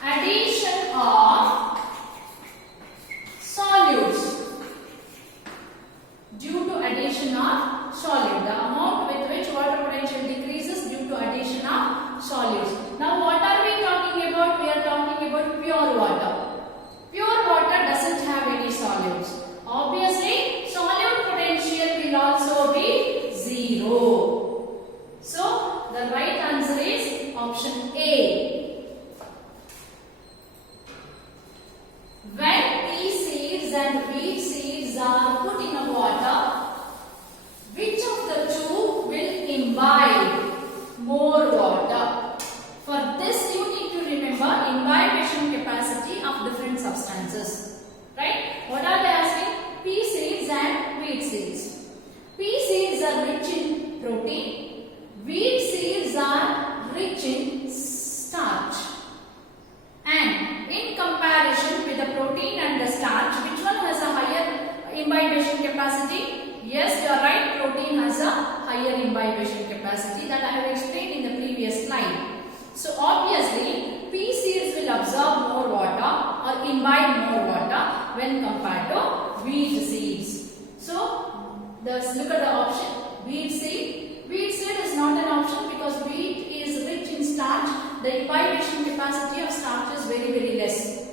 addition of solutes. Due to addition of solute. The amount with which water potential decreases due to addition of solutes. Now what are we talking about? We are talking about pure water. Pure water doesn't have any solutes. Obviously, solute potential will also be 0. So, the right answer is option A. When pea seeds and wheat seeds are put in a water, which of the two will imbibe more water? For this you need to remember imbibition capacity of different substances. Right? What are they asking? Pea seeds and wheat seeds. Pea seeds are rich in protein. Wheat seeds are rich in starch. And in comparison with the protein and the starch, which one has a higher imbibition capacity? Yes, you are right. Protein has a higher imbibition capacity that I have explained in the previous slide. So obviously, pea seeds will absorb more water or imbibe more water when compared to wheat seeds. So, look at the option, wheat seed. Wheat seed is not an option because wheat is rich in starch. The imbibition capacity of starch is very, very less.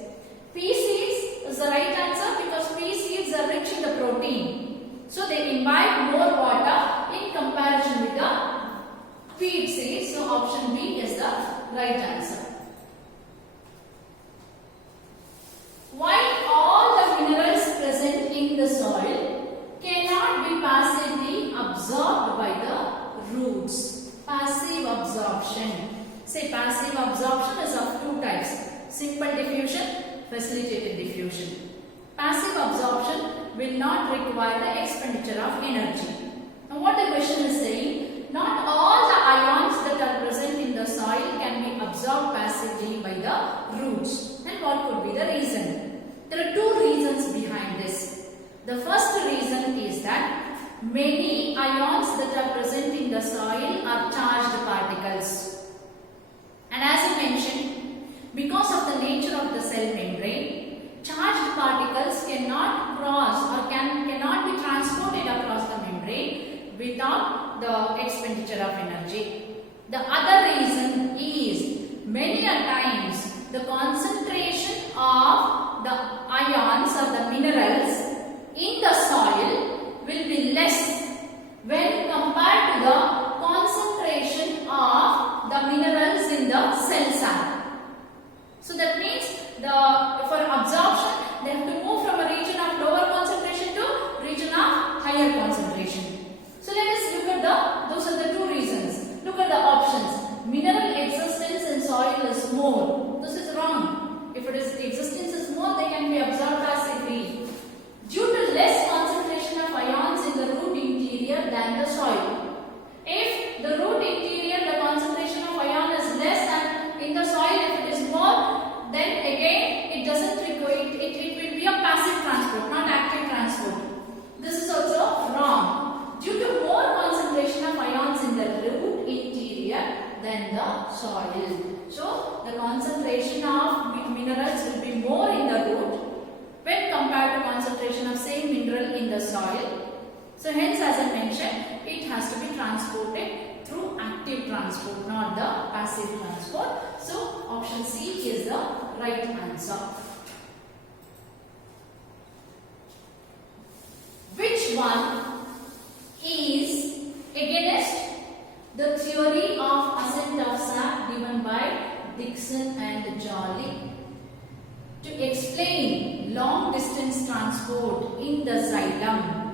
Pea seeds is the right answer because pea seeds are rich in the protein. So, they imbibe more water in comparison with the wheat seeds. So, option B is the right answer. Why all the minerals facilitated diffusion. Passive absorption will not require the expenditure of energy. Now what the question is saying, not all the ions that are present in the soil can be absorbed passively by the roots. And what could be the reason? There are two reasons behind this. The first reason is that many ions that are present in the soil are charged particles. And as I mentioned, because of the nature of the cell membrane, charged particles cannot cross or cannot be transported across the membrane without the expenditure of energy. The other reason is many a times the concentration of the ions or the minerals in the soil will be less when compared to the concentration of the minerals in the cell sap. So that means for absorption they have to move from a region of lower concentration to region of higher concentration. So let us look at those are the two reasons. Look at the options. Mineral existence in soil is more. This is wrong. If it is existence is more, they can be absorbed passively. Due to less concentration of ions in the root interior than the soil. If the root interior, the concentration of ion is less and in the soil if it is more, then again it doesn't require, it will be a passive transport, not active transport. This is also wrong. Due to more concentration of ions in the root interior than the soil. So the concentration of minerals will be more in the root when compared to concentration of same mineral in the soil. So hence, as I mentioned, it has to be transported through active transport, not the passive transport. So option C is the right answer. Which one is against the theory of ascent of sap given by Dickson and Joly? To explain long distance transport in the xylem,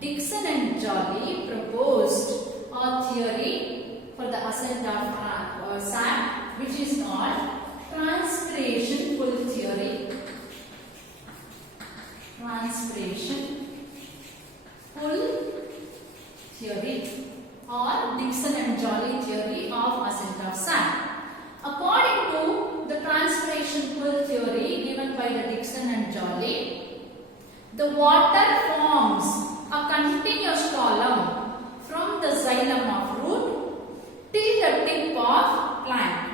Dickson and Joly proposed a theory for the ascent of sap, which is called transpiration pull theory. Transpiration pull theory or Dickson and Joly theory of ascent of sap. According to the transpiration pull theory given by the Dickson and Joly, the water forms a continuous column from the xylem of root till the tip of plant,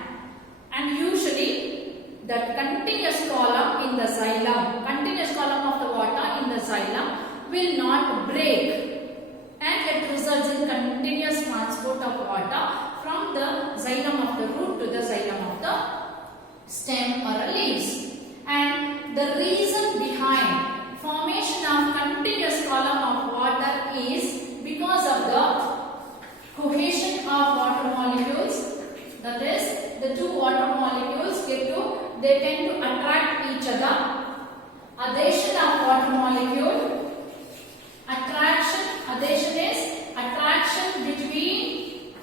and usually that continuous column in the xylem, continuous column of the water in the xylem will not break, and it results in continuous transport of water from the xylem of the root to the xylem of the stem or leaves. And the reason behind formation of continuous column of water is because of the cohesion of water molecules. That is, the two water molecules they tend to attract each other. Adhesion of water molecule. Adhesion is attraction between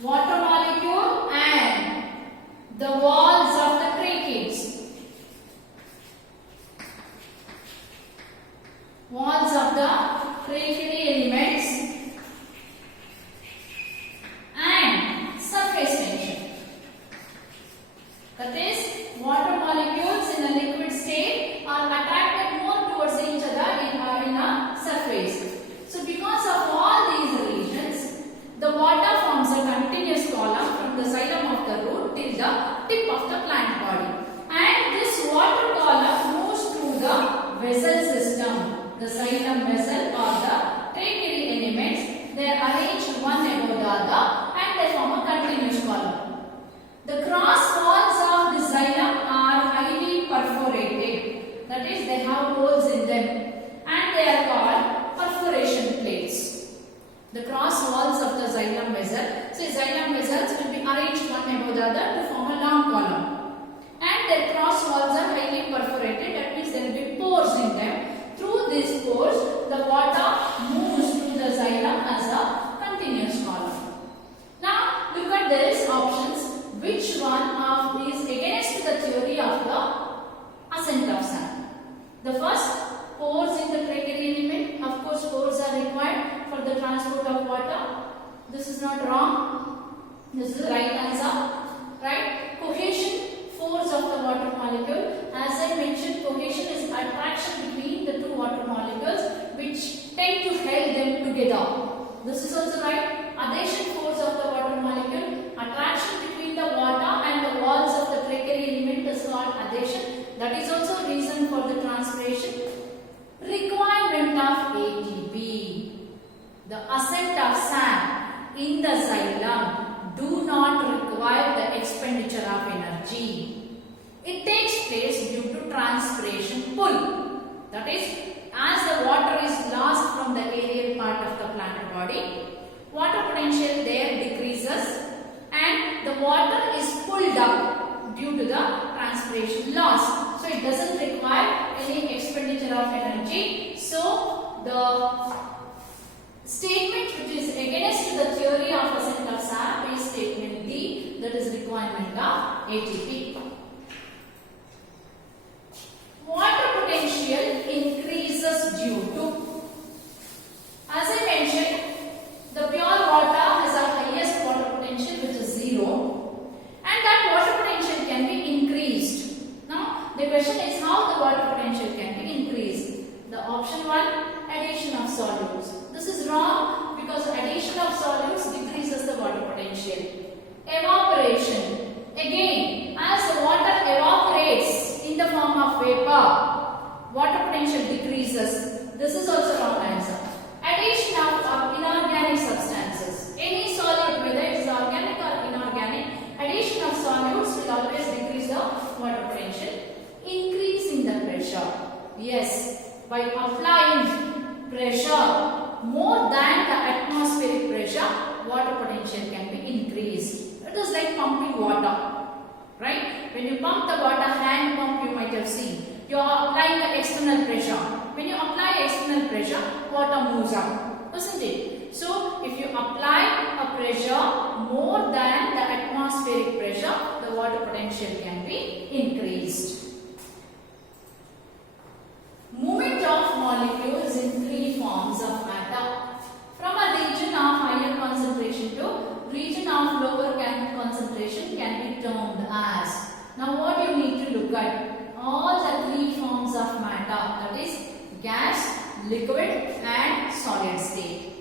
water molecule and the walls of the tracheids. Walls of the tracheidae elements and surface tension. That is, water molecules in a liquid state are attracted more towards each other in a surface. So because of all these reasons, the water forms a continuous column from the xylem of the root till the tip of the plant body. And this water column moves through the vessel system. The xylem vessel or the tracheidae elements, they are arranged one above the other and they form a continuous column. The cross walls of the xylem are highly perforated. That is, they have holes in them and they are called perforation plates. The cross walls of the xylem vessel. So xylem vessels will be arranged one above the other to form a long column. And their cross walls are highly perforated. That means there will be pores in them. Through these pores, the water moves through the xylem as a continuous column. Now look at these options. Which one of these against the theory of the The first, pores in the trachea element. Of course, pores are required for the transport of water. This is not wrong. This is the right answer. Right? Cohesion, force of the water molecule. As I mentioned, cohesion is attraction between the two water molecules which tend to hold them together. This is also right. Adhesion, force of the water molecule. Attraction between the water and the walls of the trachea element is called adhesion. That is also reason for the transpiration. Requirement of ATP. The ascent of sand in the xylem do not require the expenditure of energy. It takes place due to transpiration pull. That is, as the water is lost from the aerial part of the plant body, water potential there decreases and the water is pulled up due to the transpiration loss. So it doesn't require any expenditure of energy. So the statement which is against the theory of ascent of sap is statement D, that is requirement of ATP. Water potential increases due to, as I mentioned, the pure water has a highest water potential which is 0 and that water potential can be increased. Now the question is how the water potential can be increased. The option 1, addition of solutes. This is wrong because addition of solutes decreases the water potential. Evaporation. Again, as the water evaporates in the form of vapor, water potential decreases. This is also wrong answer. Addition of inorganic substances. Any solute, whether it is organic or inorganic, addition of solutes will always decrease the water potential. Increasing the pressure. Yes, by applying pressure more than the atmospheric pressure, water potential can be increased. It is like pumping water, right? When you pump the water, hand pump, you might have seen. You are applying the external pressure. When you apply external pressure, water moves up, isn't it? So, if you apply a pressure more than the atmospheric pressure, the water potential can be increased. Movement of molecules in 3 forms of matter. From a region of higher concentration to region of lower concentration can be termed as. Now what you need to look at, all the 3 forms of matter, that is gas, liquid and solid state.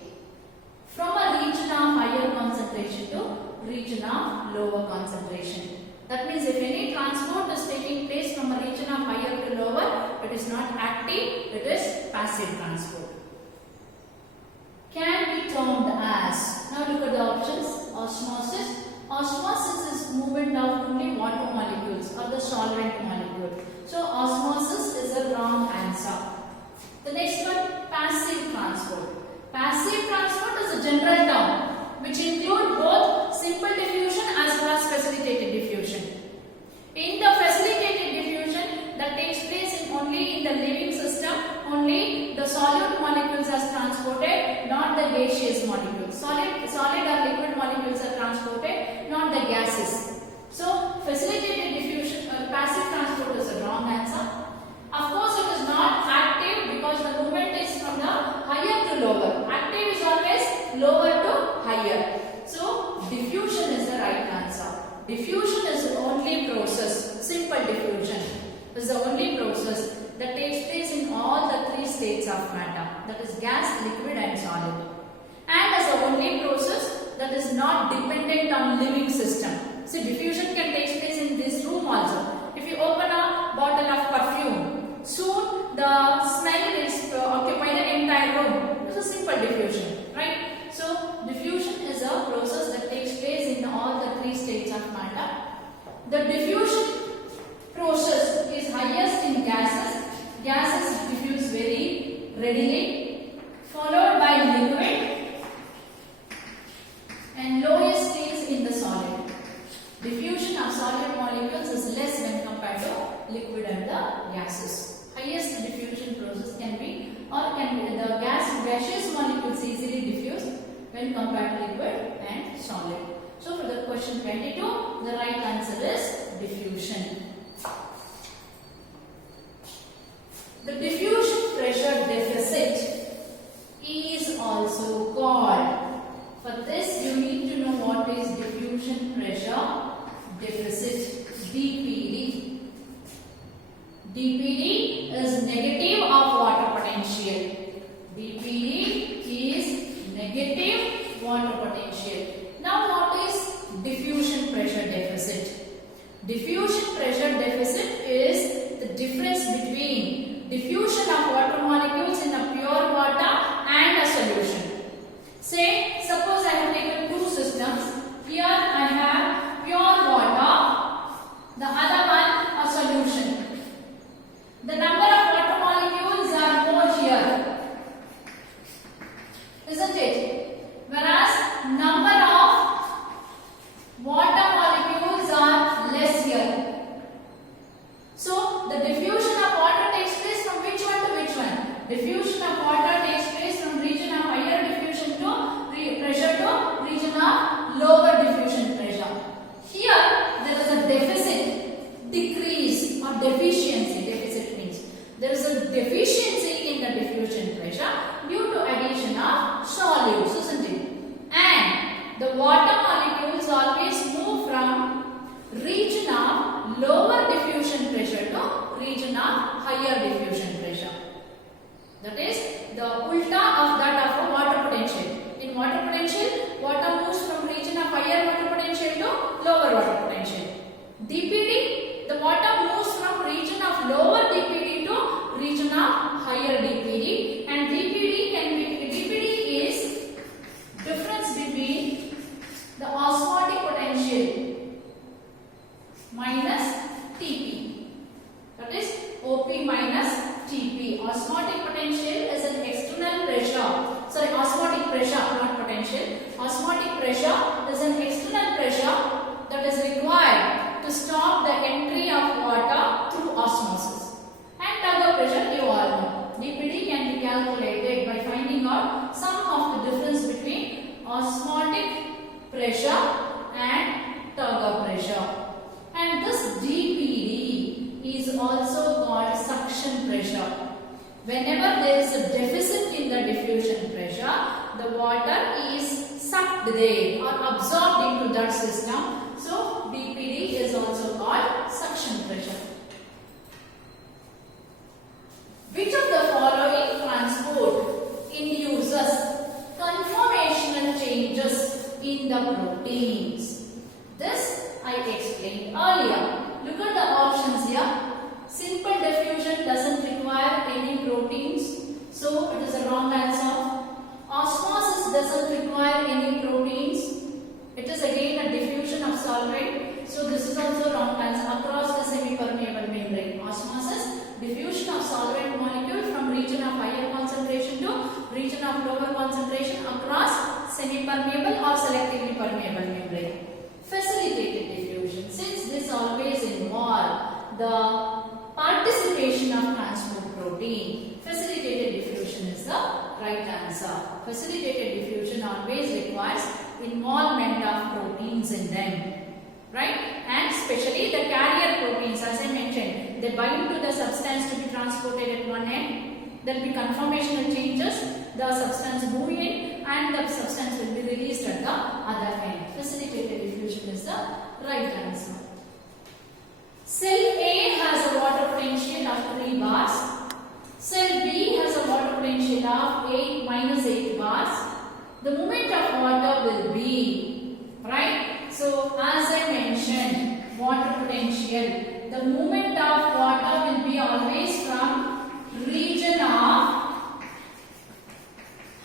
From a region of higher concentration to region of lower concentration. That means if any transport is taking place from a region of higher to lower, it is not active, it is passive transport. Can be termed as. Now look at the options. Osmosis. Osmosis is movement of only water molecules or the solvent molecule. So osmosis is a wrong answer. The next one, passive transport. Passive transport is a general term which include both simple diffusion as well as facilitated diffusion. In the facilitated diffusion that takes place only in the living system, only the solute molecules are transported, not the gaseous molecules. Solid or liquid molecules are transported, not the gases. So facilitated diffusion, passive transport is a wrong answer. Of course, it is not active because the movement is from the higher to lower. Active is always lower to higher. So diffusion is the right answer. Diffusion is the only process, simple diffusion is the only process that takes place in all the 3 states of matter, that is gas, liquid and solid. And as the only process that is not dependent on living system. See, diffusion can take place in this room also. If you open a bottle of perfume, soon the smell will occupy the entire room. This is simple diffusion, right? So diffusion is a process that takes place in all the 3 states of matter. The diffusion process is highest in gases. Gases diffuse very readily, followed by liquid, and lowest is in the solid. Diffusion of solid molecules is less when compared to liquid and the gases. Highest diffusion process can be the gaseous molecules easily diffuse when compared to liquid and solid. So for the question 22, the right answer is diffusion. The Diffusion of water takes place from region of higher diffusion to pressure to region of lower diffusion pressure. Here there is a deficit, decrease or deficiency. Deficit means there is a deficiency in the diffusion pressure due to addition of solutes, isn't it? And the water molecules always move from region of lower diffusion pressure to region of higher diffusion pressure. That is the ulta of that of a water potential. In water potential, water moves from region of higher water potential to lower water potential. DPD, the water moves from region of lower DPD to region of higher DPD, and DPD is difference between the osmotic potential minus TP. That is OP minus TP. Osmotic potential is an external pressure. Sorry, osmotic pressure, not potential. Osmotic pressure is an external pressure that is required to stop the entry of water through osmosis. And Tugger pressure, you all know. DPD can be calculated by finding out sum of the difference between osmotic pressure and Tugger pressure. And this DPD is also called suction pressure. Whenever there is a deficit in the diffusion pressure, the water is sucked there or absorbed into that system. So DPD is also called suction pressure. Which of the following transport induces conformational changes in the proteins? This I explained earlier. Look at the options here. Simple diffusion doesn't require any proteins, so it is a wrong answer. Osmosis doesn't require any proteins. It is again a diffusion of solvent, so this is also wrong answer. Across the semi-permeable membrane. Osmosis, diffusion of solvent molecule from region of higher concentration to region of lower concentration across semi-permeable or selectively permeable membrane. Facilitated diffusion, since this always involves the participation of transport protein, facilitated diffusion is the right answer. Facilitated diffusion always requires involvement of proteins in them, right? And especially the carrier proteins, as I mentioned, they bind to the substance to be transported at one end. There will be conformational changes, the substance move in and the substance will be released at the other end. Facilitated diffusion is the right answer. Cell A has a water potential of 3 bars. Cell B has a water potential of 8 bars. The movement of water will be, right? So as I mentioned, water potential, the movement of water will be always from region of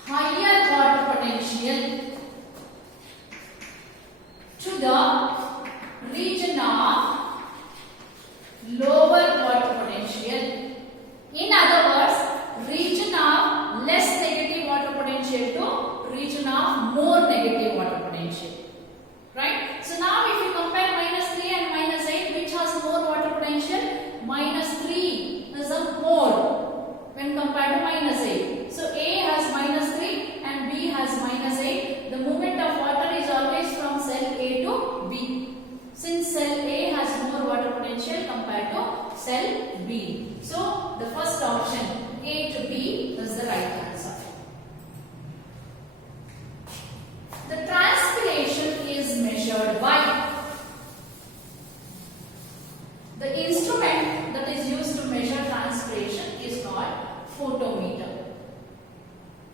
higher water potential to the region of lower water potential. In other words, region of less negative water potential to region of more negative water potential. Right? So now if you compare -3 and -8, which has more water potential? -3 is a more when compared to -8. So A has -3 and B has -8. The movement of water is always from cell A to B. Since cell A has more water potential compared to cell B. So the first option, A to B, is the right answer. The transpiration is measured by the instrument that is used to measure transpiration is called photometer.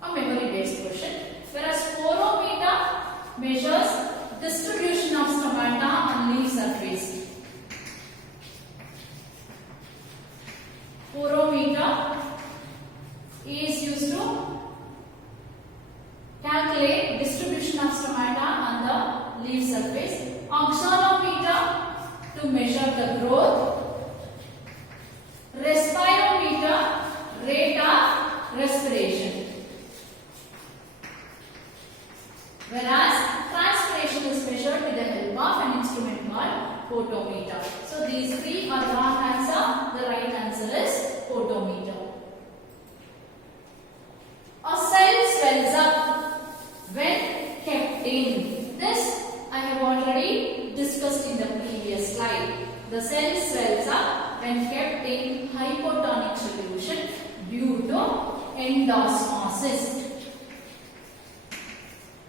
A memory-based question. Whereas photometer measures distribution of stomata on leaf surface. Photometer is used to calculate distribution of stomata on the leaf surface. Oxalometer to measure the growth. Respirometer, rate of respiration. Whereas transpiration is measured with the help of an instrument called photometer. So these three are wrong answer. The right answer is photometer. when kept in hypotonic solution due to endosmosis.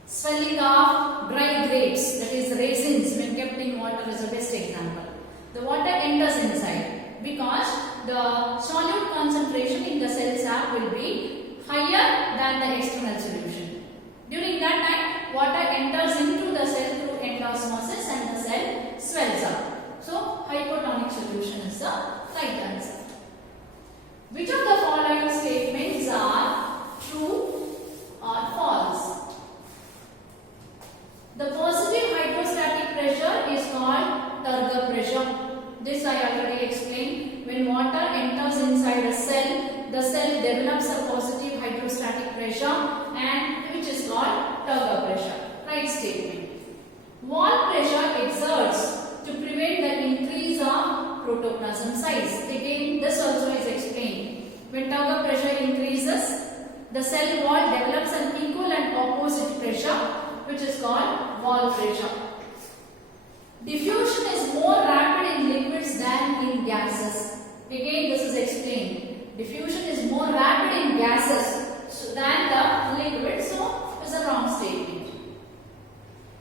Swelling of dry grapes, that is raisins, when kept in water is the best example. The water enters inside because the solute concentration in the cell sap will be higher than the external solution. During that time, water enters into the cell through endosmosis and the cell swells up. So, hypotonic solution is the right answer. Which of the following statements are true or false? The positive hydrostatic pressure is called Turger pressure. This I already explained. When water enters inside a cell, the cell develops a positive hydrostatic pressure and which is called Turger pressure. Right statement. Wall pressure exerts to prevent the increase of protoplasm size. Again, this also is explained. When Turger pressure increases, the cell wall develops an equal and opposite pressure, which is called wall pressure. Diffusion is more rapid in liquids than in gases. Again, this is explained. Diffusion is more rapid in gases than the liquid, so it is a wrong statement.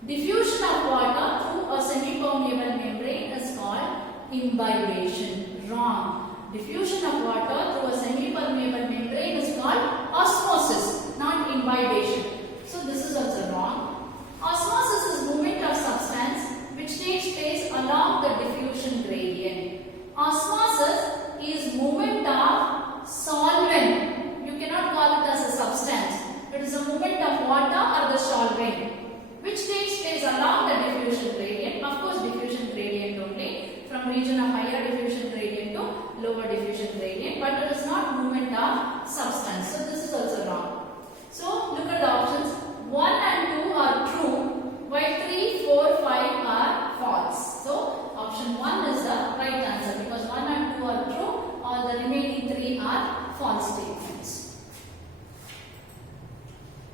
Diffusion of water through a semi-permeable membrane is called imbibition. Wrong. Diffusion of water through a semi-permeable membrane is called osmosis, not imbibition. So this is also wrong. Osmosis is movement of substance which takes place along the diffusion gradient. Osmosis is movement of solvent. You cannot call it as a substance. It is a movement of water or the solvent which takes place along the diffusion gradient. Of course, diffusion gradient only, from region of higher diffusion gradient to lower diffusion gradient, but it is not movement of substance. So this is also wrong. So look at the options. 1 and 2 are true, while 3, 4, 5 are false. So option 1 is the right answer because 1 and 2 are true, all the remaining 3 are false statements.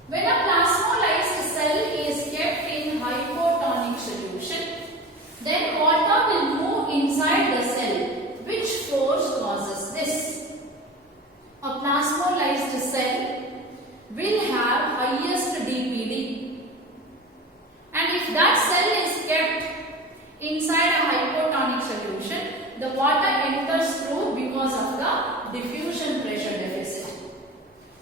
When a plasmolysed cell is kept in hypotonic solution, then water will move inside the cell. Which force causes this? A plasmolysed cell will have highest DPD, and if that cell is kept inside a hypotonic solution, the water enters through because of the diffusion pressure deficit.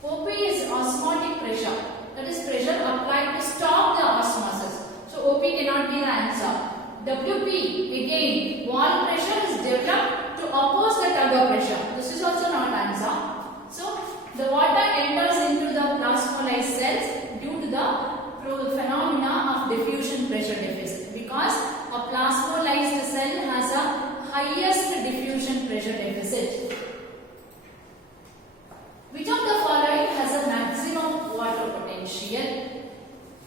OP is osmotic pressure, that is pressure applied to stop the osmosis. So OP cannot be the answer. WP, again, wall pressure is developed to oppose the Turger pressure. This is also not answer. So the water enters into the plasmolysed cells due to the phenomena of diffusion pressure deficit, because a plasmolysed cell has a highest diffusion pressure deficit. Which of the following has a maximum water potential?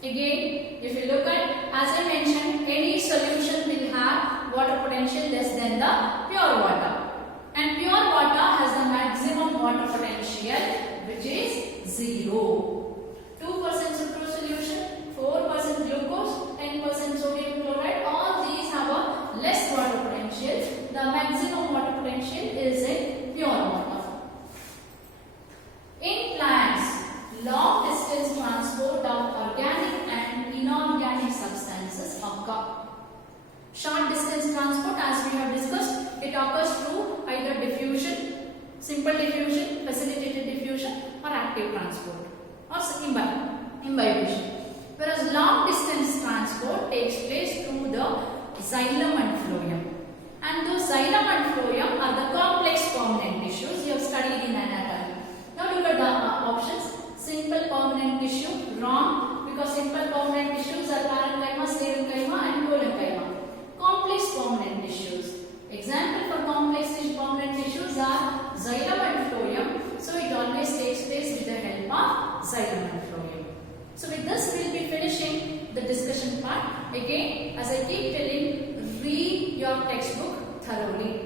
Again, if you look at, as I mentioned, any solution will have water potential less than the pure water, and pure water has the maximum water potential, which is 0. 2% sucrose solution, 4% glucose, 10% sodium chloride, all these have a less water potential. The maximum water potential is in pure water. In plants, long distance transport of organic and inorganic substances occur. Short distance transport, as we have discussed, it occurs through either diffusion, simple diffusion, facilitated diffusion, or active transport, or imbibition. Whereas long distance transport takes place through the xylem and phloem. And those xylem and phloem are the complex permanent tissues you have studied in anatomy. Now look at the options. Simple permanent tissue, wrong, because simple permanent tissues are parenchyma, mesenchyma and collenchyma. Complex permanent tissues. Example for complex permanent tissues are xylem and phloem. So it always takes place with the help of xylem and phloem. So with this we will be finishing the discussion part. Again, as I keep telling, read your textbook thoroughly.